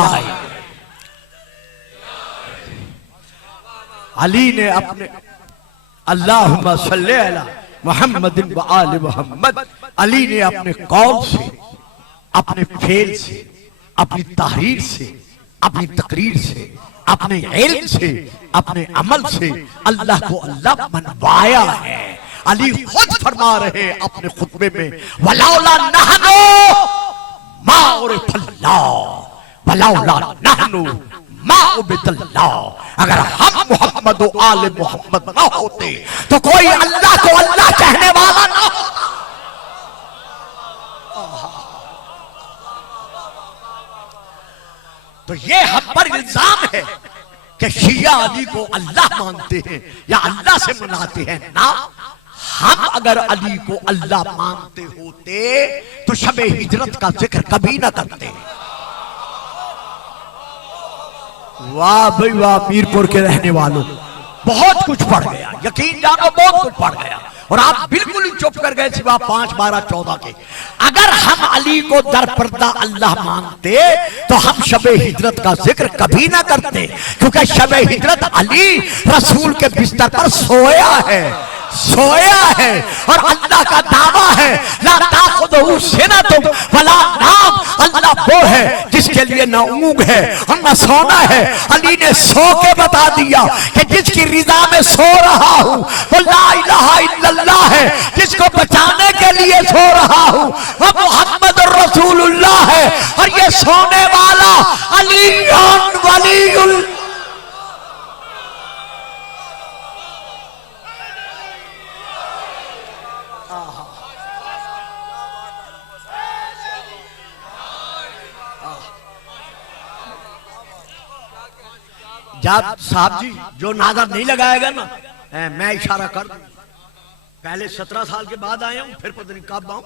अली ने अपने अल्लाहुम्मा सल्ली अला मुहम्मदिन व आले मुहम्मद, अली ने अपने कौल से, अपने फेल से, अपनी तहरीर से, अपनी तकरीर से, अपने इल्म से, अपने अमल से अल्लाह को अल्लाह मनवाया है। अली खुद फरमा रहे अपने खुतबे में, वलौला नहनु मा उरिफल्लाह, वलौला नहनु मा उबिदल्लाह, अगर हम मोहम्मद व आले मोहम्मद ना होते तो कोई अल्लाह को अल्लाह कहने वाला ना होता। तो ये हम पर इल्जाम है कि शिया अली को अल्लाह मानते हैं या अल्लाह से मनाते हैं ना। हम अगर अली को अल्लाह मानते होते तो शबे हिजरत का जिक्र कभी ना करते। वाह भाई वाह, मीरपुर के रहने वालों, बहुत कुछ पढ़ गया, यकीन जानो बहुत कुछ पढ़ गया, और आप बिल्कुल ही चुप कर गए सिवा 5, 12, 14 के। अगर हम अली को दरपर्दा अल्लाह मानते तो हम शबे हिजरत का जिक्र कभी ना करते, क्योंकि शबे हिजरत अली रसूल के बिस्तर पर सोया है, सोया है और अल्लाह का दावा है ला ताखुदहु सिनतुन वला नाम, अल्लाह वो है जिसके लिए ना ऊँग है और ना सोना है। अली ने सो के बता दिया कि जिसकी रिजा में सो रहा हूँ वो ला इलाहा इल्लल्लाह है, जिसको बचाने के लिए सो रहा हूँ वो मोहम्मद रसूलुल्लाह है। और ये सोने वाला अली वलीउल जब साहब जी जो नारा नहीं लगाएगा ना मैं इशारा कर दूं। पहले 17 साल के बाद आया हूं, फिर पता नहीं कब आऊं,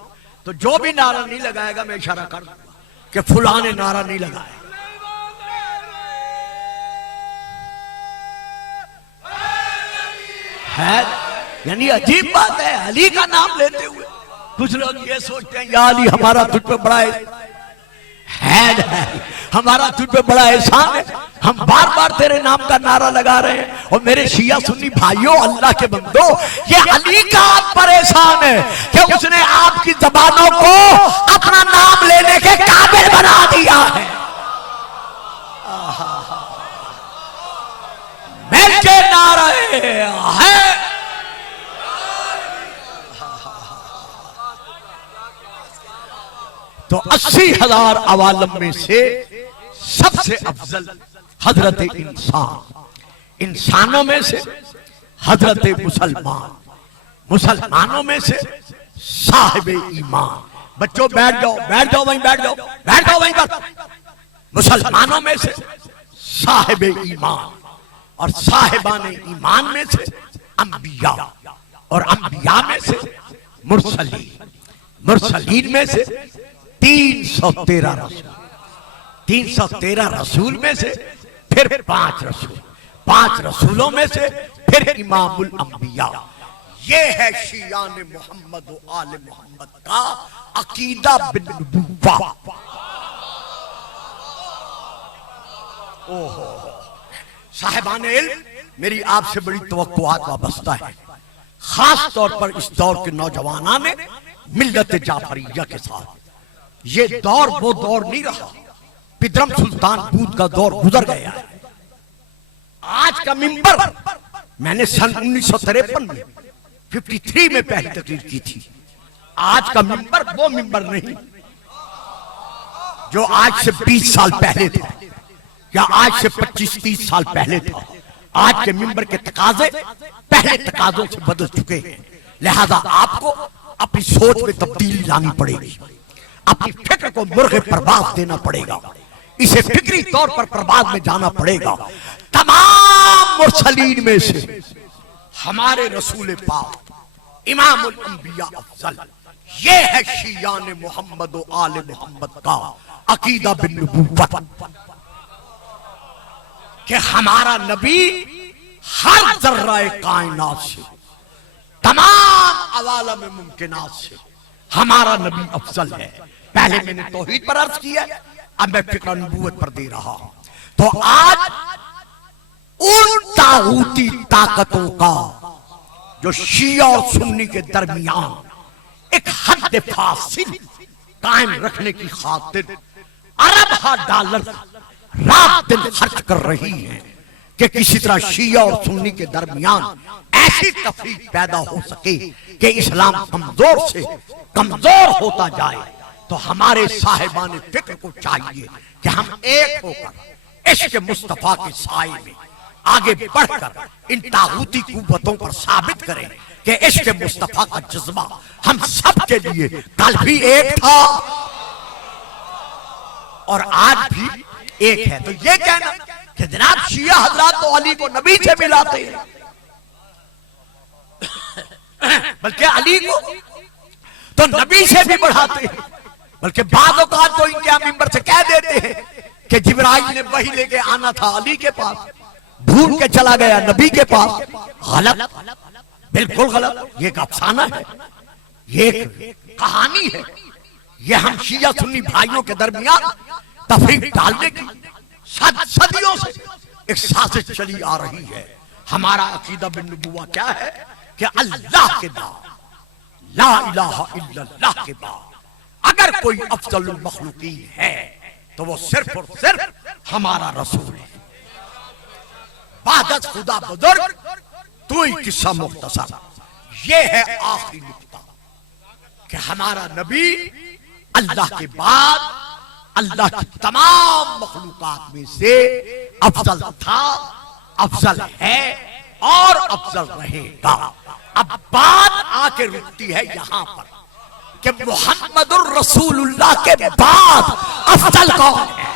तो जो भी नारा नहीं लगाएगा मैं इशारा कर दूंगा कि फुला ने नारा नहीं लगाया। है यानी अजीब बात है, अली का नाम लेते हुए कुछ लोग ये सोचते हैं या अली हमारा तुझ पे बड़ा है, हमारा तुझ पे बड़ा एहसान है, हम बार बार तेरे नाम का नारा लगा रहे हैं। और मेरे शिया सुन्नी भाइयों, अल्लाह के बंदो, ये अली का आप पर एहसान है कि उसने आपकी जबानों को अपना नाम लेने के काबिल बना दिया है। मिलके नारे है तो 80,000 अवालम में से सबसे अफजल हजरत इंसान, इंसानों में से हजरत मुसलमान, मुसलमानों में से साहिब ईमान। बच्चों बैठ जाओ, बैठ जाओ वहीं, बैठ जाओ, बैठ जाओ वहीं पर। मुसलमानों में से साहिब ईमान और साहिबान ईमान में से अंबिया और अंबिया में से मुरसलीन, मुरसलीन में से 313 रसूल, 313 रसूल में से फिर 5 रसूल, 5 रसूलों में से फिर इमामुल अंबिया। ये है शियान मोहम्मद व आले मोहम्मद का अकीदा बिन नबुव्वा। ओहो साहिबान इल्म, मेरी आपसे बड़ी तवक्कुआत वाबस्ता है, खास तौर पर इस दौर के नौजवाना ने मिल्लत जाफरिया के साथ। ये दौर वो दौर नहीं रहा, पिदरम सुल्तान बूद का दौर गुजर गया है। आज का मिंबर मैंने सन 1953 में 53 में पहली तकरीर की थी। आज का मिंबर वो मिंबर नहीं जो आज से 20 साल पहले था या आज से 25-30 साल पहले था। आज के मिंबर के तकाजे पहले तकाजों से बदल चुके हैं, लिहाजा आपको अपनी सोच में तब्दीली लानी पड़ेगी, अपनी फिक्र को मुर्गे प्रवास देना पड़ेगा, इसे फिक्री तौर पर प्रवास में जाना पड़ेगा। तमाम मुरसलीन में से हमारे रसूल पाक इमामुल अंबिया अफजल, ये है शियान मोहम्मद व आले मोहम्मद का अकीदा बिन नबुव्वत कि हमारा नबी हर जर्राए कायनात से, तमाम अवालम मुमकिनात से हमारा नबी अफजल है। पहले मैंने तौहीद पर अर्ज किया, अब मैं फिक्र नबूवत पर दे रहा हूं। तो आज उन तागूती ताकतों का जो शिया और सुन्नी के दरमियान एक हद फासिल कायम रखने की खातिर अरबा डॉलर रात दिन खर्च कर रही है कि किसी तरह शिया और सुन्नी के दरमियान ऐसी तफरीक पैदा हो सके कि इस्लाम कमजोर से कमजोर होता जाए। तो हमारे साहिबान फिक्र को चाहिए कि हम एक होकर इश्क मुस्तफा के साए में आगे बढ़कर इन तागूती कुव्वतों पर साबित करें कि इश्क मुस्तफा का जज्बा हम सब के लिए कल भी एक था और आज भी एक है। तो ये कहना कि जनाब शिया हजरात तो अली को नबी से मिलाते हैं, बल्कि अली को तो नबी से भी बढ़ाते हैं, बल्कि बाद औकात तो इनके मिंबर से कह देते हैं कि जिब्राइल ने वही लेके आना था अली के पास, भूल के चला गया नबी के पास। गलत, बिल्कुल गलत, ये एक अफसाना है, ये एक कहानी है। ये हम शिया सुन्नी भाइयों के दरमियान तफरीक डालने की सदियों से एक साजिश चली आ रही है। हमारा अकीदा बिन नबुव्वा क्या है कि अल्लाह के बाद, ला इलाहा इल्लल्लाह के बाद अगर कोई अफजलुल मखलूकीन है तो वो सिर्फ और सिर्फ हमारा रसूल है। बादत खुदा बुजुर्ग तू ही किस्सा मुख्तसर, ये है आखिरी नुक्ता कि हमारा नबी अल्लाह के बाद अल्लाह की तमाम मखलूकात में से अफजल था, अफजल है और अफजल रहेगा। अब बात आके रुकती है यहां पर कि मुहम्मदुर रसूलुल्लाह के बाद अफजल कौन है?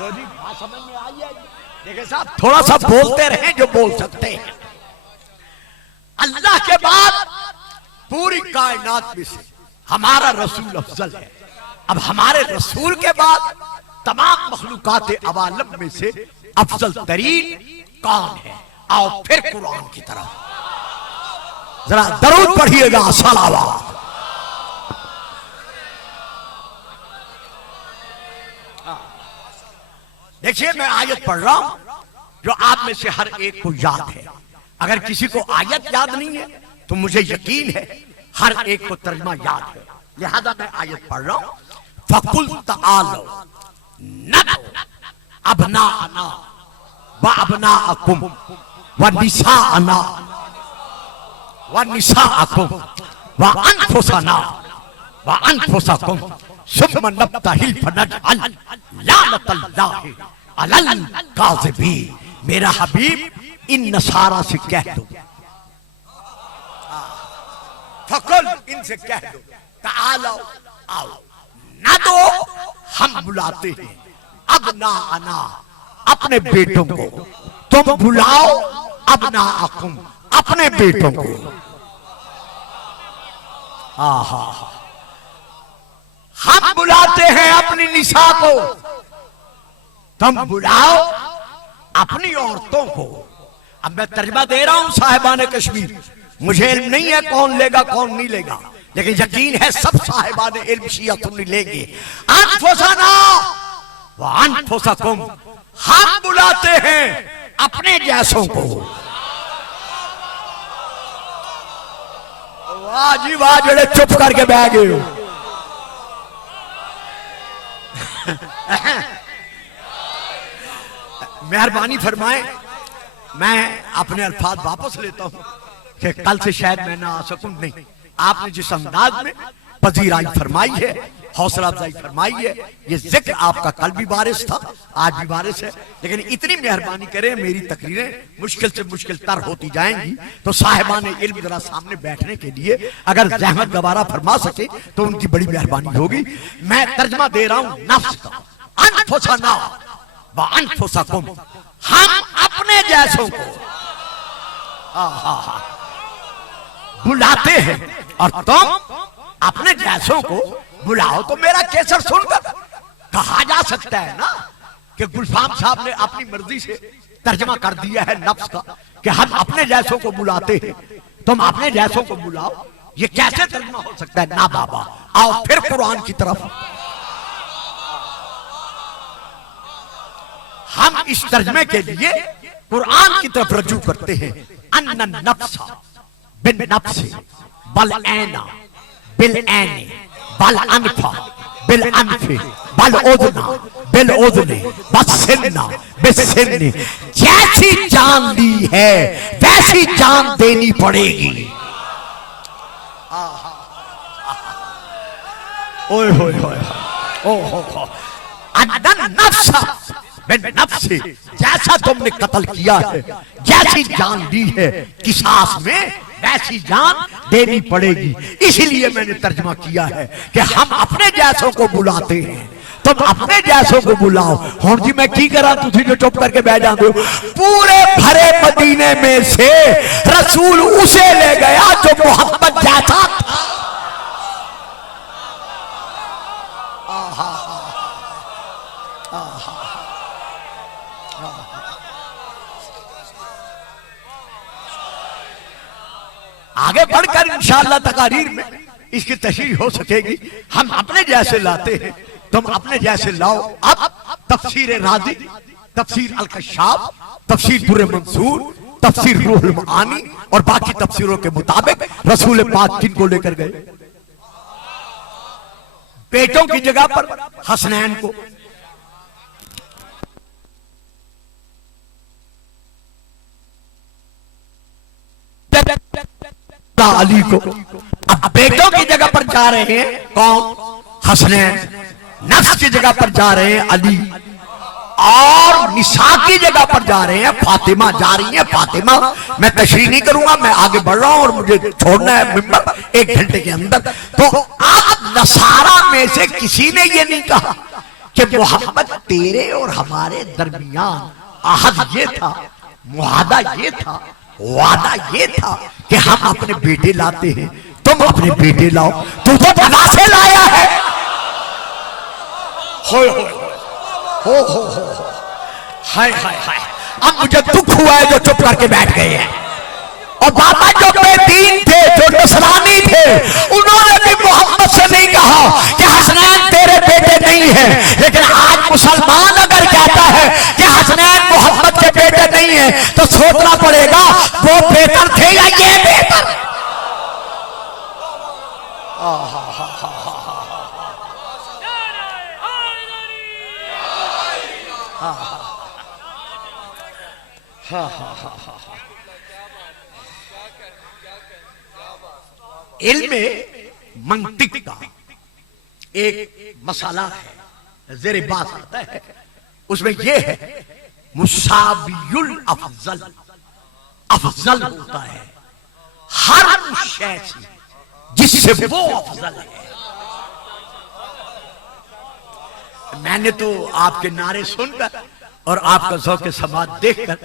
बात समझ में आई है? देखिए साहब, थोड़ा सा बोलते रहे जो बोल सकते हैं। अल्लाह के बाद पूरी कायनात में से हमारा रसूल अफजल है। अब हमारे रसूल के बाद तमाम मखलूकात अवालम में से अफजल तरीन कौन है? आओ फिर कुरान की तरफ जरा दरूद पढ़िएगा, सलावत। देखिए मैं आयत पढ़ रहा हूं जो आप में से हर एक को याद है। अगर किसी को आयत याद नहीं है तो मुझे यकीन है हर एक को तर्जुमा याद है। लिहाजा मैं आयत पढ़ रहा हूं, फकुल तआलो नदउ अबनाअना व अबनाअकुम व निसाअना व निसाअकुम व अनफुसना व अनफुसकुम सुम्मा नब्तहिल फनजअल लानतल्लाहि अलल काज़िबीन। मेरा हबीब इन नसारा से कह दो, फकुल इनसे कह दो, तालो आओ, ना दो हम बुलाते हैं, अब ना आना अपने बेटों को, तुम बुलाओ अब ना अकुम अपने बेटों को। आहा, हम बुलाते हैं अपनी निशा को, तुम बुलाओ अपनी औरतों को। अब मैं तर्जुमा दे रहा हूं साहिबान कश्मीर, मुझे इल्म नहीं है कौन लेगा कौन नहीं लेगा, लेकिन यकीन है सब साहिबान इल्म शिया सुन्नी लेंगे। अनफुसना व अनफुसकुम, हम बुलाते हैं अपने जैसों को। वाह जी वाह, जड़े चुप करके बह गए हो। मेहरबानी फरमाए, मैं अपने अल्फाज वापस लेता हूं कि कल से शायद मैं ना आ सकूं। नहीं, आपने जिस अंदाज में पजीराई फरमाई है, हौसला अफजाई फरमाई है, ये जिक्र आपका कल भी बारिश था, आज भी बारिश है। लेकिन इतनी मेहरबानी करें, मेरी तकरीरें मुश्किल से मुश्किल तर होती जाएंगी तो साहिबान इल्म जरा सामने बैठने के लिए अगर जहमत गवारा फरमा सके तो उनकी बड़ी मेहरबानी होगी। मैं तर्जमा दे रहा हूं नफ्स का, अनफुसना व अनफुसकुम, हम अपने जैसों को बुलाते हैं और तुम अपने जैसों को बुलाओ। तो मेरा केसर सुनकर कहा जा सकता है ना कि गुलफाम साहब ने अपनी मर्जी से तर्जमा कर दिया है नफ्स का कि हम अपने जैसों को बुलाते हैं, तुम अपने जैसों को बुलाओ। ये कैसे तर्जमा हो सकता है? ना बाबा, आओ फिर कुरान की तरफ। हम इस तर्जमे के लिए कुरान की तरफ रजू करते हैं। अन्न नफ्सा बिन नफ्सी बल ऐना बिल ऐने बल अनफा बिल अनफे बल उदना बिल उदने बसिन्ना बिसिन्ने। जैसी जान ली है वैसी जान देनी पड़ेगी। ओए होए होए, ओहो, अन्न नफ्सा बिन नफ्सी, जैसा तुमने कत्ल किया है, जैसी जान दी है किसास में वैसी जान देनी पड़ेगी। इसीलिए मैंने तर्जमा किया है कि हम अपने जैसों को बुलाते हैं, तुम अपने जैसों को बुलाओ। हुण जी मैं की करा, तुसी जो चुप करके बह जाते हो। पूरे भरे मदीने में से रसूल उसे ले गया जो मोहम्मद जैसा था। आगे बढ़कर इंशाअल्लाह तकारीर में इसकी तशरीह हो सकेगी। हम अपने जैसे लाते हैं, तुम अपने जैसे लाओ। अब तफसीर राजी तफसीर अल कश्शाफ, तफसीर दुर्र मंसूर, तफसीर रूहुल मानी और बाकी तफसीरों के मुताबिक रसूल पाक किनको लेकर गए? बेटों की जगह पर हसनैन को। अली को। अब बेटों की जगह पर जा रहे हैं कौन? हसनैन। नफ्स की जगह पर जा रहे हैं अली, और निसा की जगह पर जा रहे हैं फातिमा। जा रही है फातिमा। मैं तशरीह नहीं करूंगा, मैं आगे बढ़ रहा हूं और मुझे छोड़ना है मिंबर 1 घंटे के अंदर। तो आप नसारा में से किसी ने ये नहीं कहा कि मोहम्मद तेरे और हमारे दरमियान अहद ये था, मुआदा ये था, वादा ये था कि हम अपने बेटे लाते हैं, तुम अपने बेटे लाओ। तू तो बना से लाया है। हो हाय हाय हाय। अब मुझे दुख हुआ है जो चुप करके बैठ गए हैं। और बाबा जो बेदीन थे, जो नसरानी थे, उन्होंने भी मोहम्मद से नहीं कहा कि हसनैन तेरे बेटे नहीं है। लेकिन आज मुसलमान अगर कहता है कि हसनैन मोहम्मद के बेटे नहीं है, तो सोचना पड़ेगा वो बेहतर थे या ये बेहतर। इल्मे मंतिक का एक मसाला है, जेरे बात आता है, उसमें यह है मुसावियुल अफजल। अफजल होता है हर शय से जिससे वो अफजल है। मैंने तो आपके नारे सुनकर और आपका ज़ौक़ समात देखकर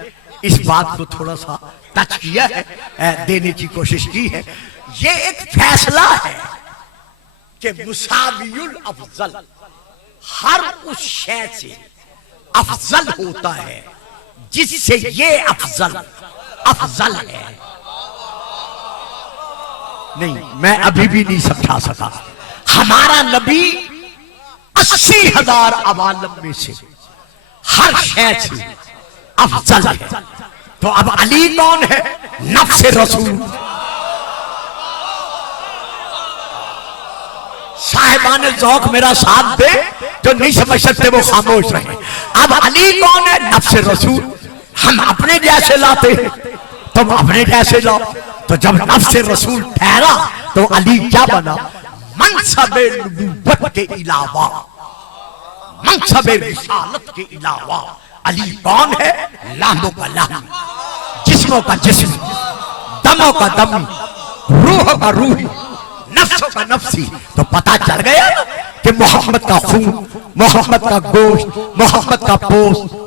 इस बात को थोड़ा सा टच किया है, देने की कोशिश की है। ये एक फैसला है कि मुसावियुल अफजल हर उस शय से अफजल होता है जिससे ये अफजल अफजल है। नहीं, मैं अभी भी नहीं समझा सका। हमारा नबी 80,000 अवालम में से हर शय से अफजल है। तो अब अली कौन है? नफ्स रसूल। साहिबान ज़ौक़ मेरा साथ दे, जो नहीं समझ सकते वो खामोश रहे। अब अली कौन है? नफ्स रसूल। हम अपने जैसे लाते हैं, तुम अपने जैसे लाओ। तो जब नफ्स रसूल ठहरा तो अली क्या बना? मनसबे नबूवत के अलावा, मनसबे रिसालत के अलावा अली कौन है? लामों का लाम, जिस्मों का जिस्म, दमों का दम, रूह का रूही, नफ्सों का नफ्सी। तो पता चल गया कि मोहम्मद का खून, मोहम्मद का गोश्त, मोहम्मद का पोस्ट,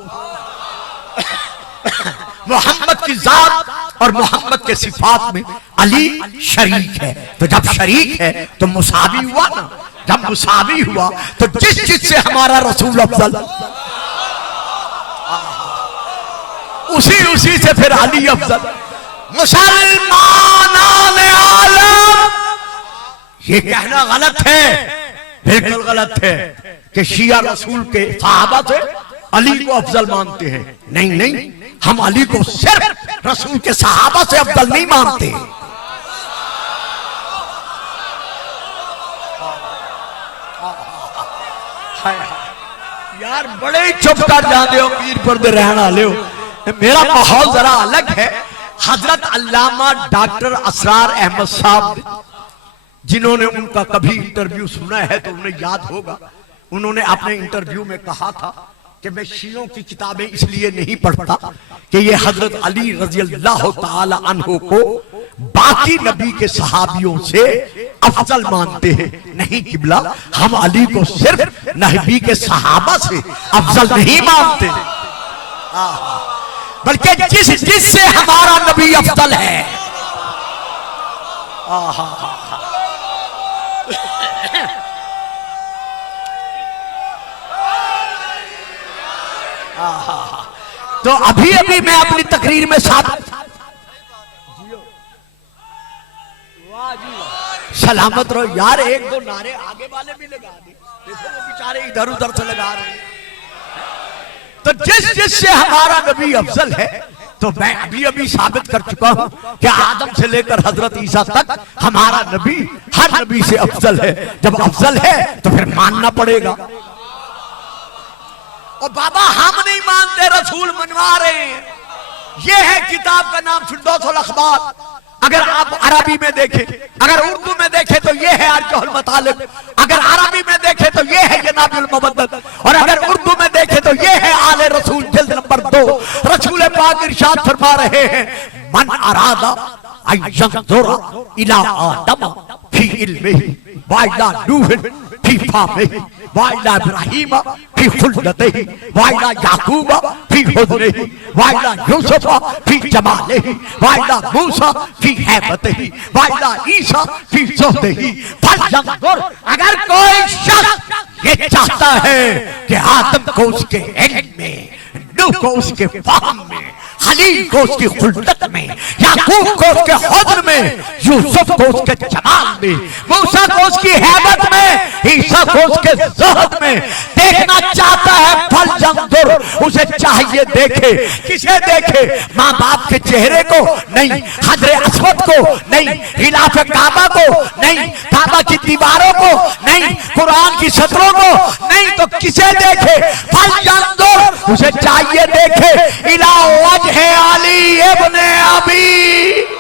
मोहम्मद की जात और मोहम्मद के सिफात में अली शरीक है। तो जब शरीक है तो मुसावी हुआ ना। जब मुसावी हुआ तो जिस चीज से हमारा रसूल अफजल, उसी से फिर अली अफजल। मुसलमान आलम, ये कहना गलत है, बिल्कुल गलत है कि शिया रसूल के सहाबा से अली को अफजल मानते हैं। नहीं नहीं, हम अली को सिर्फ रसूल के सहाबा से अफजल नहीं मानते। यार बड़े चुप कर जाते हो, पीर पर्दे रहना ले हो। मेरा माहौल जरा अलग है। हजरत अल्लामा डॉक्टर असरार अहमद साहब, जिन्होंने उनका कभी इंटरव्यू सुना है तो उन्हें याद होगा, उन्होंने अपने इंटरव्यू में कहा था कि मैं शियों की किताबें इसलिए नहीं पढ़ता कि ये हजरत अली रजी अल्लाह ताला अन्हु को बाकी नबी के सहाबियों से अफजल मानते हैं। नहीं किबला, हम अली को सिर्फ नबी के सहाबा से अफजल नहीं मानते, बल्कि जिससे हमारा नबी अफजल है। तो अभी अभी मैं अपनी तकरीर में सलामत रहो यार, 1-2 नारे आगे वाले भी लगा दे। देखो वो बेचारे इधर उधर से लगा रहे हैं। तो जिससे हमारा नबी अफजल है, तो मैं अभी अभी साबित कर चुका हूं कि आदम से लेकर हजरत ईसा तक हमारा नबी हर नबी से अफजल है। जब अफजल है तो फिर मानना पड़ेगा। और बाबा हम नहीं मानते, रसूल मनवा रहे हैं। ये है किताब का नाम फिरदौस अल अखबार। अगर आप अरबी में देखें, अगर उर्दू में देखें तो ये है अर्जुल मतालिब, अगर अरबी में देखें तो ये है जनाबुल मवद्दत, और अगर उर्दू में देखें तो ये है आले रसूल जिल्द नंबर 2। रसूल पाक इरशाद फरमा रहे हैं, मन अरादा अन यंजुरा इला आदम फी इल्मिही व इला नूह फी फामिही व इला इब्राहीम फी खुल्दतिही व इला याकूब फी हुज़्निही व इला यूसुफ फी जमालिही व इला मूसा फी हैबतिही व इला ईसा फी ज़ुहदिही फलयंजुर। अगर कोई शख्स ये चाहता है कि आदम को उसके इल्म में, नूह को उसके फाहम में, खलील को उसकी खुल्दत में, याकूब को उसके हुस्न में, यूसुफ को उसके जमाल में, मूसा को उसकी हैबत में, ईसा को उसके ज़हद में देखना चाहता है, फलयंजुर। उसे चाहिए देखे। किसे देखे? माँ बाप के चेहरे को नहीं, हजरे अस्वद को नहीं, हिलाफ काबा को नहीं, काबा की दीवारों को नहीं, कुरान की सतरों को नहीं, तो किसे देखे? फलयंजुर। उसे चाहिए देखे इला वजह अली इब्ने अबी।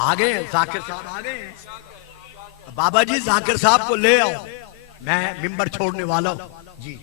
आगे जाकिर साहब आ गए। बाबा जी जाकिर साहब को ले आओ, मैं मिंबर छोड़ने वाला हूं जी।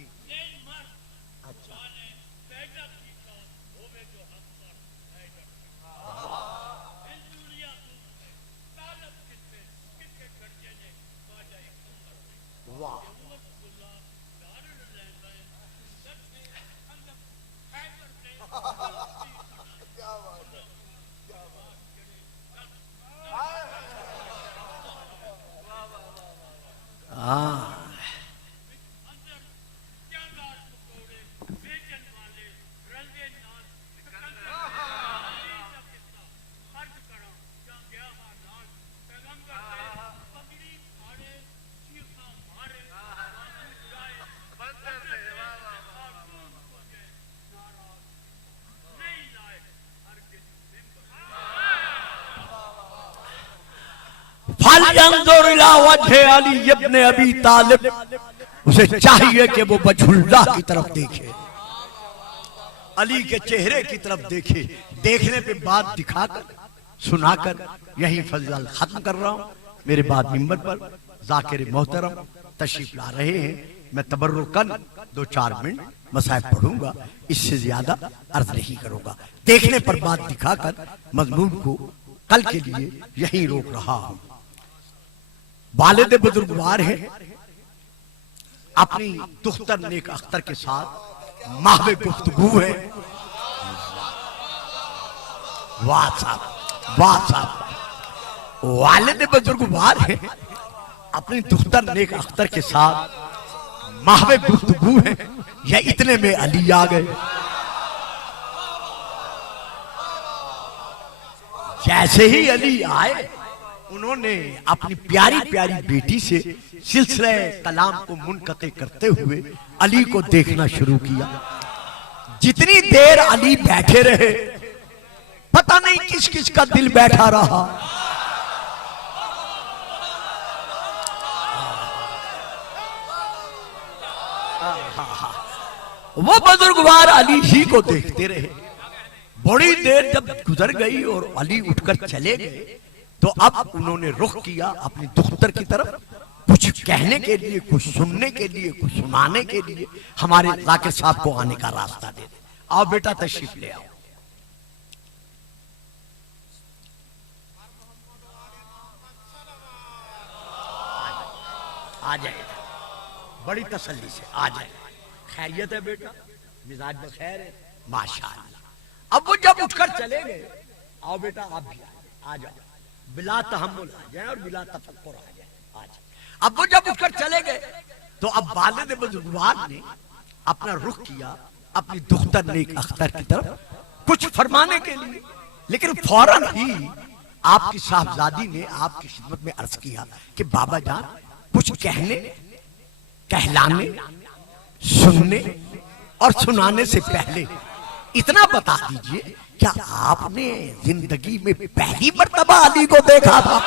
फलयंजुर इला वजह अली इब्ने अबी तालिब। उसे चाहिए कि वो वजहुल्लाह की तरफ देखे, अली के चेहरे की तरफ देखे। देखने पे बात दिखाकर, सुनाकर यही फजल खत्म कर रहा हूं। मेरे बाद मिंबर पर जाकिर मोहतरम तशरीफ ला रहे हैं। मैं तबर्रुकन 2-4 मिनट मसाइब पढ़ूंगा, इससे ज्यादा अर्ज नहीं करूंगा। देखने पर बात दिखाकर मजमून को कल के लिए यहीं रोक रहा हूं। वालिद बुजुर्गवार है, अपनी दुख्तर नेक अख्तर के साथ माहवे गुफ्तगू है। वाह साहब, वाह साहब। वालिद बुजुर्गवार है, अपनी दुख्तर नेक अख्तर के साथ माहवे गुफ्तगू है। या इतने में अली आ गए। जैसे ही अली आए, उन्होंने अपनी प्यारी प्यारी बेटी से सिलसिले कलाम को मुनक़ते करते हुए अली को देखना शुरू किया। जितनी देर अली बैठे रहे, पता नहीं किस किस का दिल बैठा रहा। वो बुजुर्गवार अली ही को देखते रहे। बड़ी देर जब गुजर गई और अली उठकर चले गए, तो अब उन्होंने रुख किया अपनी दुख्तर की तरफ, कुछ कहने के लिए, कुछ सुनने के लिए, कुछ सुनाने के लिए। हमारे जाकिर साहब को आने का रास्ता दे दे। आओ बेटा, तशरीफ ले आओ। आ जाए, बड़ी तसल्ली से आ जाए। खैरियत है बेटा? मिजाज बखैर है? माशाअल्लाह। अब वो जब उठकर चले गए, आओ बेटा आप भी आ जाओ। बिला तहम्मुल आ जाए और बिला तफक्कुर आ जाए। आज अब वो जब उठकर चले गए तो अब वालिद बुजुर्गवार ने अपना रुख किया अपनी दुख्तर नेक अख्तर की तरफ कुछ फरमाने के लिए, लेकिन फौरन ही आपकी साहबजादी ने आपकी खिदमत में अर्ज किया कि बाबा जान कुछ कहने, कहलाने, सुनने और सुनाने से पहले इतना बता दीजिए, क्या आपने जिंदगी में पहली मर्तबा अली को देखा था?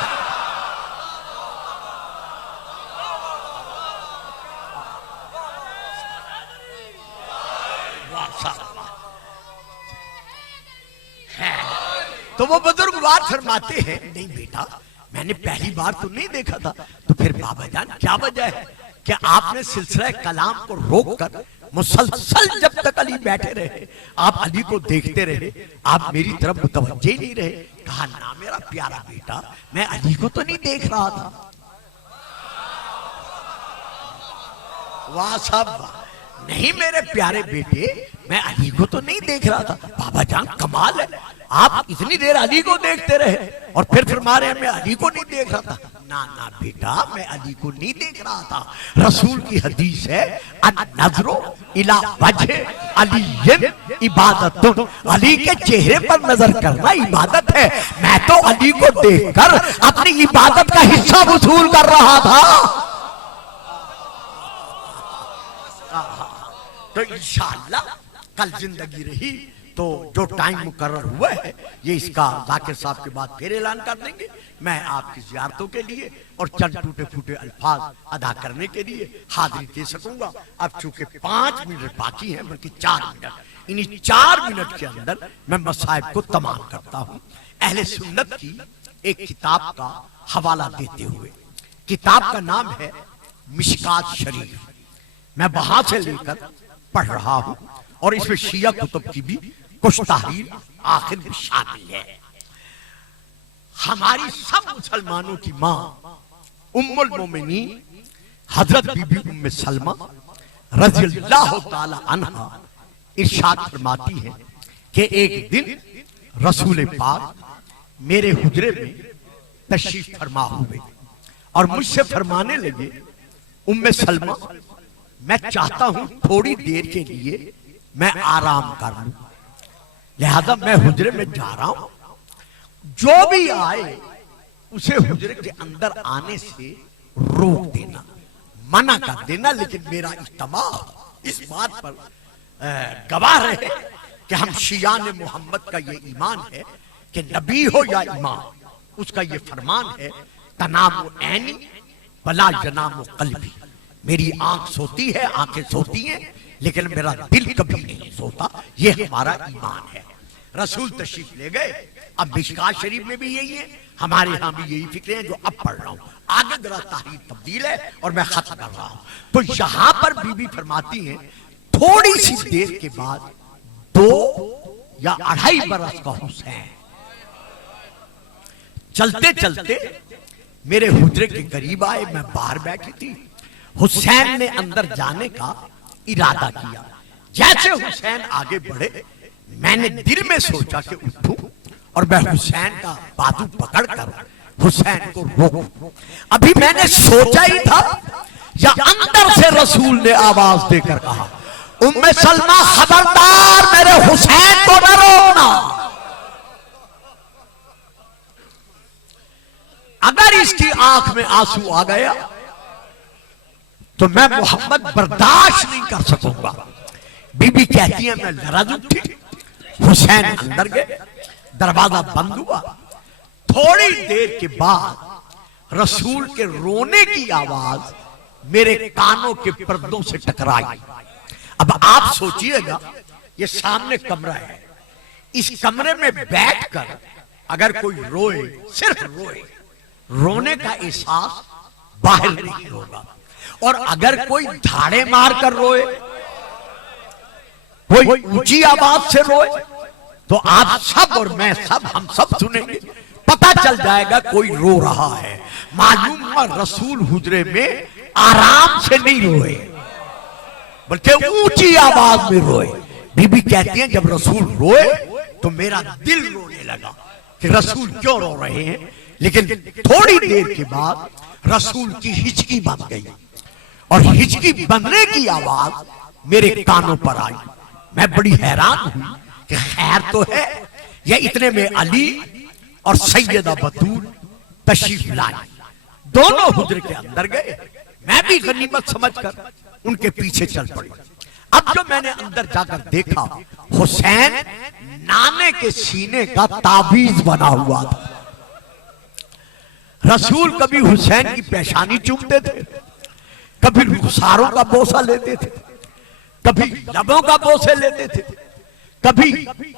तो वो बुजुर्गवार फरमाते हैं नहीं बेटा, मैंने पहली बार तो नहीं देखा था। तो फिर बाबा जान क्या वजह है कि आपने सिलसिला कलाम को रोककर मुसलसल जब तक अली बैठे रहे आप अली को देखते रहे, आप मेरी तरफ मुतवज्जे नहीं रहे? कहा ना मेरा प्यारा बेटा, मैं अली को तो नहीं देख रहा था। वाह साहब वाह, नहीं मेरे प्यारे बेटे, मैं अली को तो नहीं देख रहा था। बाबा जान कमाल है, आप इतनी देर अली को देखते रहे और फिर फरमा रहे हैं मैं अली को नहीं देख रहा था। ना ना बेटा, मैं अली को नहीं देख रहा था। रसूल की हदीस है अन-नज़्रो इला वजह अली इबादतुन, अली के चेहरे पर नजर करना इबादत है। मैं तो अली को देखकर अपनी इबादत का हिस्सा वसूल कर रहा था। तो इंशाअल्लाह कल जिंदगी रही तो जो टाइम मुकर्रर हुआ है ये इसका जाकिर साहब के बाद फिर ऐलान कर देंगे। मैं आपकी ज़ियारतों के लिए और चंद टूटे फूटे अल्फाज अदा करने के लिए हाजिरी दे सकूंगा। अब चूंकि 5 मिनट बाकी हैं, बल्कि 4 मिनट, इन्हीं 4 मिनट के अंदर मैं मसाइब को तमाम करता हूँ। अहले सुन्नत की एक किताब का हवाला देते हुए, किताब का नाम है मिशकात शरीफ। मैं वहां से लेकर पढ़ रहा हूं और इसमें शिया कुतुब की भी कुछ तहरीर आखिर में शामिल है। हमारी सब मुसलमानों की मां उम्मुल मोमिनीन हजरत बीबी उम्मे सलमा रज़ियल्लाहु ताला अन्हा इरशाद फरमाती है कि एक दिन रसूल पाक मेरे हुजरे में तशरीफ फरमा हुए और मुझसे फरमाने लगे, उम्मे सलमा मैं चाहता हूं थोड़ी देर के लिए मैं आराम कर लूं, लिहाजा मैं हुजरे में जा रहा हूं। जो भी आए उसे हुजरे के अंदर आने से रोक देना, मना कर देना, लेकिन मेरा इज्तिमा इस बात पर गवाह रहे कि हम शियान मोहम्मद का ये ईमान है कि नबी हो या इमाम, उसका ये फरमान है तनामु ऐनी बला जनामु कल्बी, मेरी आंख सोती है, आंखें सोती हैं, लेकिन मेरा दिल कभी नहीं सोता। ये हमारा ईमान है। रसूल तशरीफ ले गए। अब मिशकात शरीफ में भी यही है, हमारे यहाँ भी यही फिक्र है जो अब पढ़ रहा हूँ। आगे जरा तारीख तब्दील है और मैं खत्म कर रहा हूँ। तो यहाँ पर बीबी फरमाती हैं थोड़ी सी देर के बाद 2 या 2.5 बरस का हुसैन चलते चलते मेरे हुजरे के करीब आए। मैं बाहर बैठी थी। हुसैन ने अंदर जाने का इरादा किया। जैसे हुसैन आगे बढ़े मैंने दिल में सोचा कि उठूं और मैं हुसैन का बाजू पकड़कर हुसैन को रोकूं। अभी मैंने सोचा ही था या अंदर से रसूल ने आवाज देकर कहा, उम्मे सलमा खबरदार, मेरे हुसैन को न रोकना। अगर इसकी आंख में आंसू आ गया तो मैं मोहम्मद बर्दाश्त नहीं कर सकूंगा। बीबी कहती है मैं लरज़ उठी, हुसैन अंदर गए, दरवाजा बंद हुआ। थोड़ी देर के बाद रसूल के रोने की आवाज मेरे कानों के पर्दों से टकराई। अब आप सोचिएगा ये सामने कमरा है, इस कमरे में बैठकर अगर कोई रोए, सिर्फ रोए, रोने का एहसास बाहर नहीं होगा। और अगर कोई धाड़े मारकर रोए, कोई ऊंची आवाज से रोए, तो आप सब और मैं सब, हम सब सुनेंगे, पता चल जाएगा कोई रो रहा है। मालूम हुआ रसूल हुजरे में आराम से नहीं रोए बल्कि ऊंची आवाज में रोए। बीबी कहती है जब रसूल रोए तो मेरा दिल रोने लगा कि रसूल क्यों रो रहे हैं, लेकिन थोड़ी देर के बाद रसूल की हिचकी बन गई और हिचकी बनने की आवाज मेरे कानों पर आई। मैं बड़ी हैरान हुई कि खैर तो है। यह इतने में अली और सैयदा बतूल तशरीफ लाई, दोनों हुजरे के अंदर गए। मैं भी गनीमत समझकर उनके पीछे चल पड़ी। अब जो मैंने अंदर जाकर देखा, हुसैन नाने के सीने का ताबीज बना हुआ था। रसूल कभी हुसैन की पेशानी चूमते थे, कभी रुखसारों का बोसा लेते थे, कभी लबों का बोसे लेते थे, कभी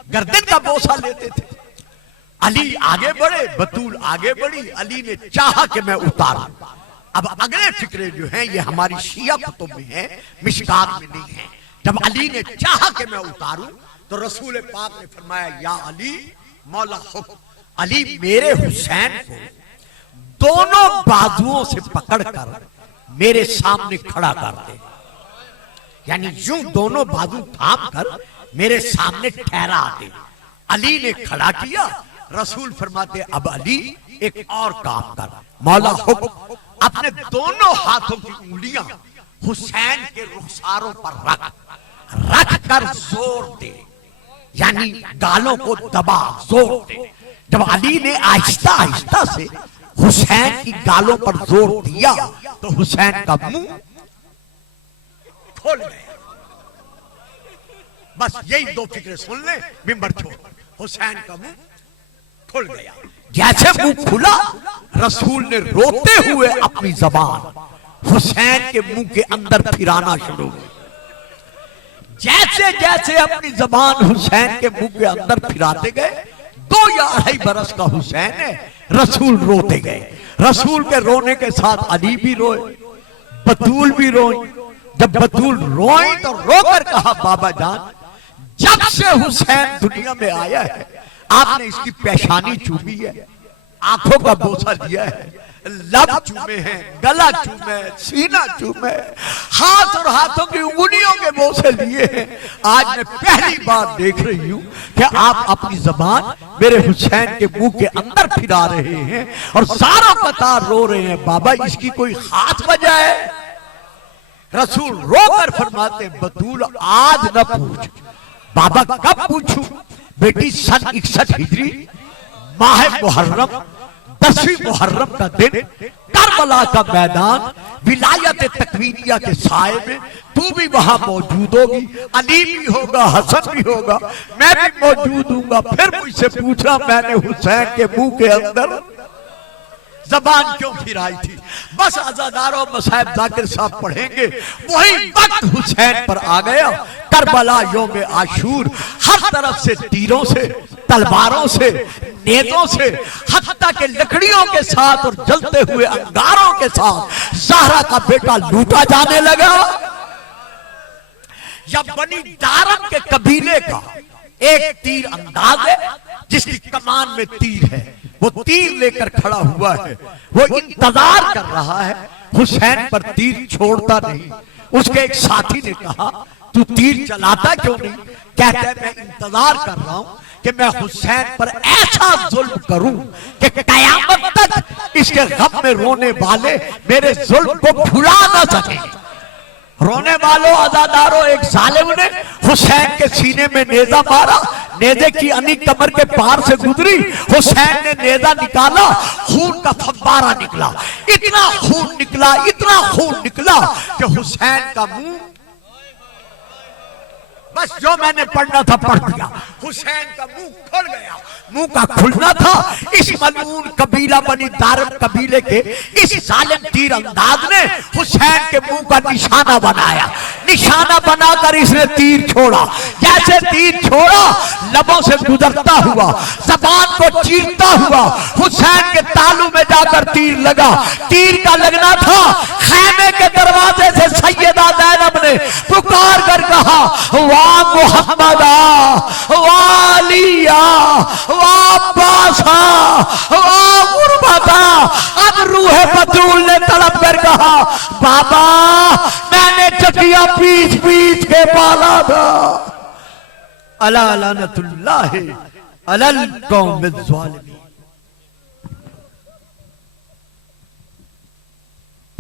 गर्दन का बोसा लेते थे। अली आगे बढ़े, बतूल आगे बढ़ी। अली ने चाहा कि मैं उतारूं। अब अगले फिक्रे जो हैं ये हमारी शिया कुतुब में है, मिशकात में नहीं है। जब अली ने चाहा कि मैं उतारूं तो रसूल पाक ने फरमाया, या अली मौला हुक्म। अली मेरे हुसैन को दोनों बाजुओं से पकड़कर मेरे सामने खड़ा कर दे, यानी यूं दोनों बाजू थाम कर मेरे सामने ठहरा दे। अली ने खड़ा किया। रसूल फरमाते, अब अली एक और काम कर, मौला हुक्म, अपने दोनों हाथों की उंगलियां हुसैन के रुखसारों पर रख कर जोर दे, यानी गालों को दबा, जोर दे। जब अली ने आहिस्ता आहिस्ता से हुसैन की गालों पर जोर दिया तो हुसैन का मुंह खोल गया। बस यही दो फिक्रे सुन ले, मिंबर छोड़। हुसैन का मुंह खुल गया। जैसे मुंह खुला, रसूल ने रोते हुए अपनी जबान हुसैन के मुंह के अंदर फिराना शुरू की। जैसे जैसे अपनी जबान हुसैन के मुंह के अंदर फिराते गए, 2 या 2.5 बरस का हुसैन है, रसूल रोते गए। रसूल के रोने के साथ अली भी रोए, बतूल भी रोई। जब बतूल रोई तो रोकर कहा, बाबा जान, जब से हुसैन दुनिया में आया है आपने इसकी पेशानी चूमी है, आंखों का बोसा लिया है, लब चूमे हैं, गला चूमे, सीना चूमे, हाथ और हाथों की उंगलियों के बोसे लिए हैं। आज मैं पहली बार देख रही हूं कि आप अपनी जबान मेरे हुसैन के मुंह के अंदर फिरा रहे हैं और सारा कतार रो रहे हैं। बाबा इसकी कोई खास वजह है? रसूल रोकर फरमाते, बतूल आज न पूछ। बाबा कब पूछूं? बेटी सन 61 हिजरी माह मुहर्रम 10वीं मुहर्रम का दिन, करबला का मैदान, विलायत तकवीनिया के साए में तू भी वहां मौजूद होगी, अली भी होगा, हसन भी होगा, मैं भी मौजूद हूंगा। फिर मुझसे पूछना मैंने हुसैन के मुंह के अंदर जबान क्यों फिराई थी? बस अज़ादारों मसाहिब जाकिर साहब पढ़ेंगे, वही वक्त हुसैन पर आ गया। करबला यौम आशूर, हर तरफ से तीरों से, तलवारों से, नेज़ों से, हत्ता के लकड़ियों के साथ और जलते हुए अंगारों के साथ ज़हरा का बेटा लूटा जाने लगा। या बनी दारम के कबीले का एक तीर अंदाज है जिसकी कमान में तीर है, वो तीर लेकर खड़ा हुआ है, वो इंतजार कर रहा है, हुसैन पर तीर छोड़ता नहीं। उसके एक साथी ने कहा, तू तीर चलाता क्यों नहीं? कहता है, मैं इंतजार कर रहा हूं कि मैं हुसैन पर ऐसा जुल्म करूं कि कयामत तक इसके गम में रोने वाले मेरे जुल्म को भुला ना सके। रोने वालों, अज़ादारों, एक जालिम ने हुसैन के सीने में नेजा मारा, नेजे की अनी कमर के पार से गुजरी, हुसैन ने नेजा निकाला, खून का फव्वारा निकला, इतना खून निकला, इतना खून निकला कि हुसैन का मुंह, बस जो मैंने पढ़ना था पढ़ दिया, हुसैन का मुंह खुल गया। मुंह का खुलना था इस मलून कबीला बनी दारम कबीले के इस जालिम तीर अंदाज ने हुसैन के मुंह का निशाना बनाया। निशाना बनाकर इसने तीर छोड़ा। जैसे तीर छोड़ा, लबों से गुजरता हुआ, जबान को चीरता हुआ हुसैन के तालू में जाकर तीर लगा। तीर का लगना था, खैमे के दरवाजे से सैयदा ज़ैनब ने पुकार कर कहा, वाह मुहम्मदा, वाह अलिया, वाह बासा, वाह गुरबता। अब रूहे बतूल ने तड़प कर कहा, बाबा मैंने चटिया पीछ पीछ के पाला था। अला लानतुल्लाह अलल कौम बिज़्ज़ालिमीन।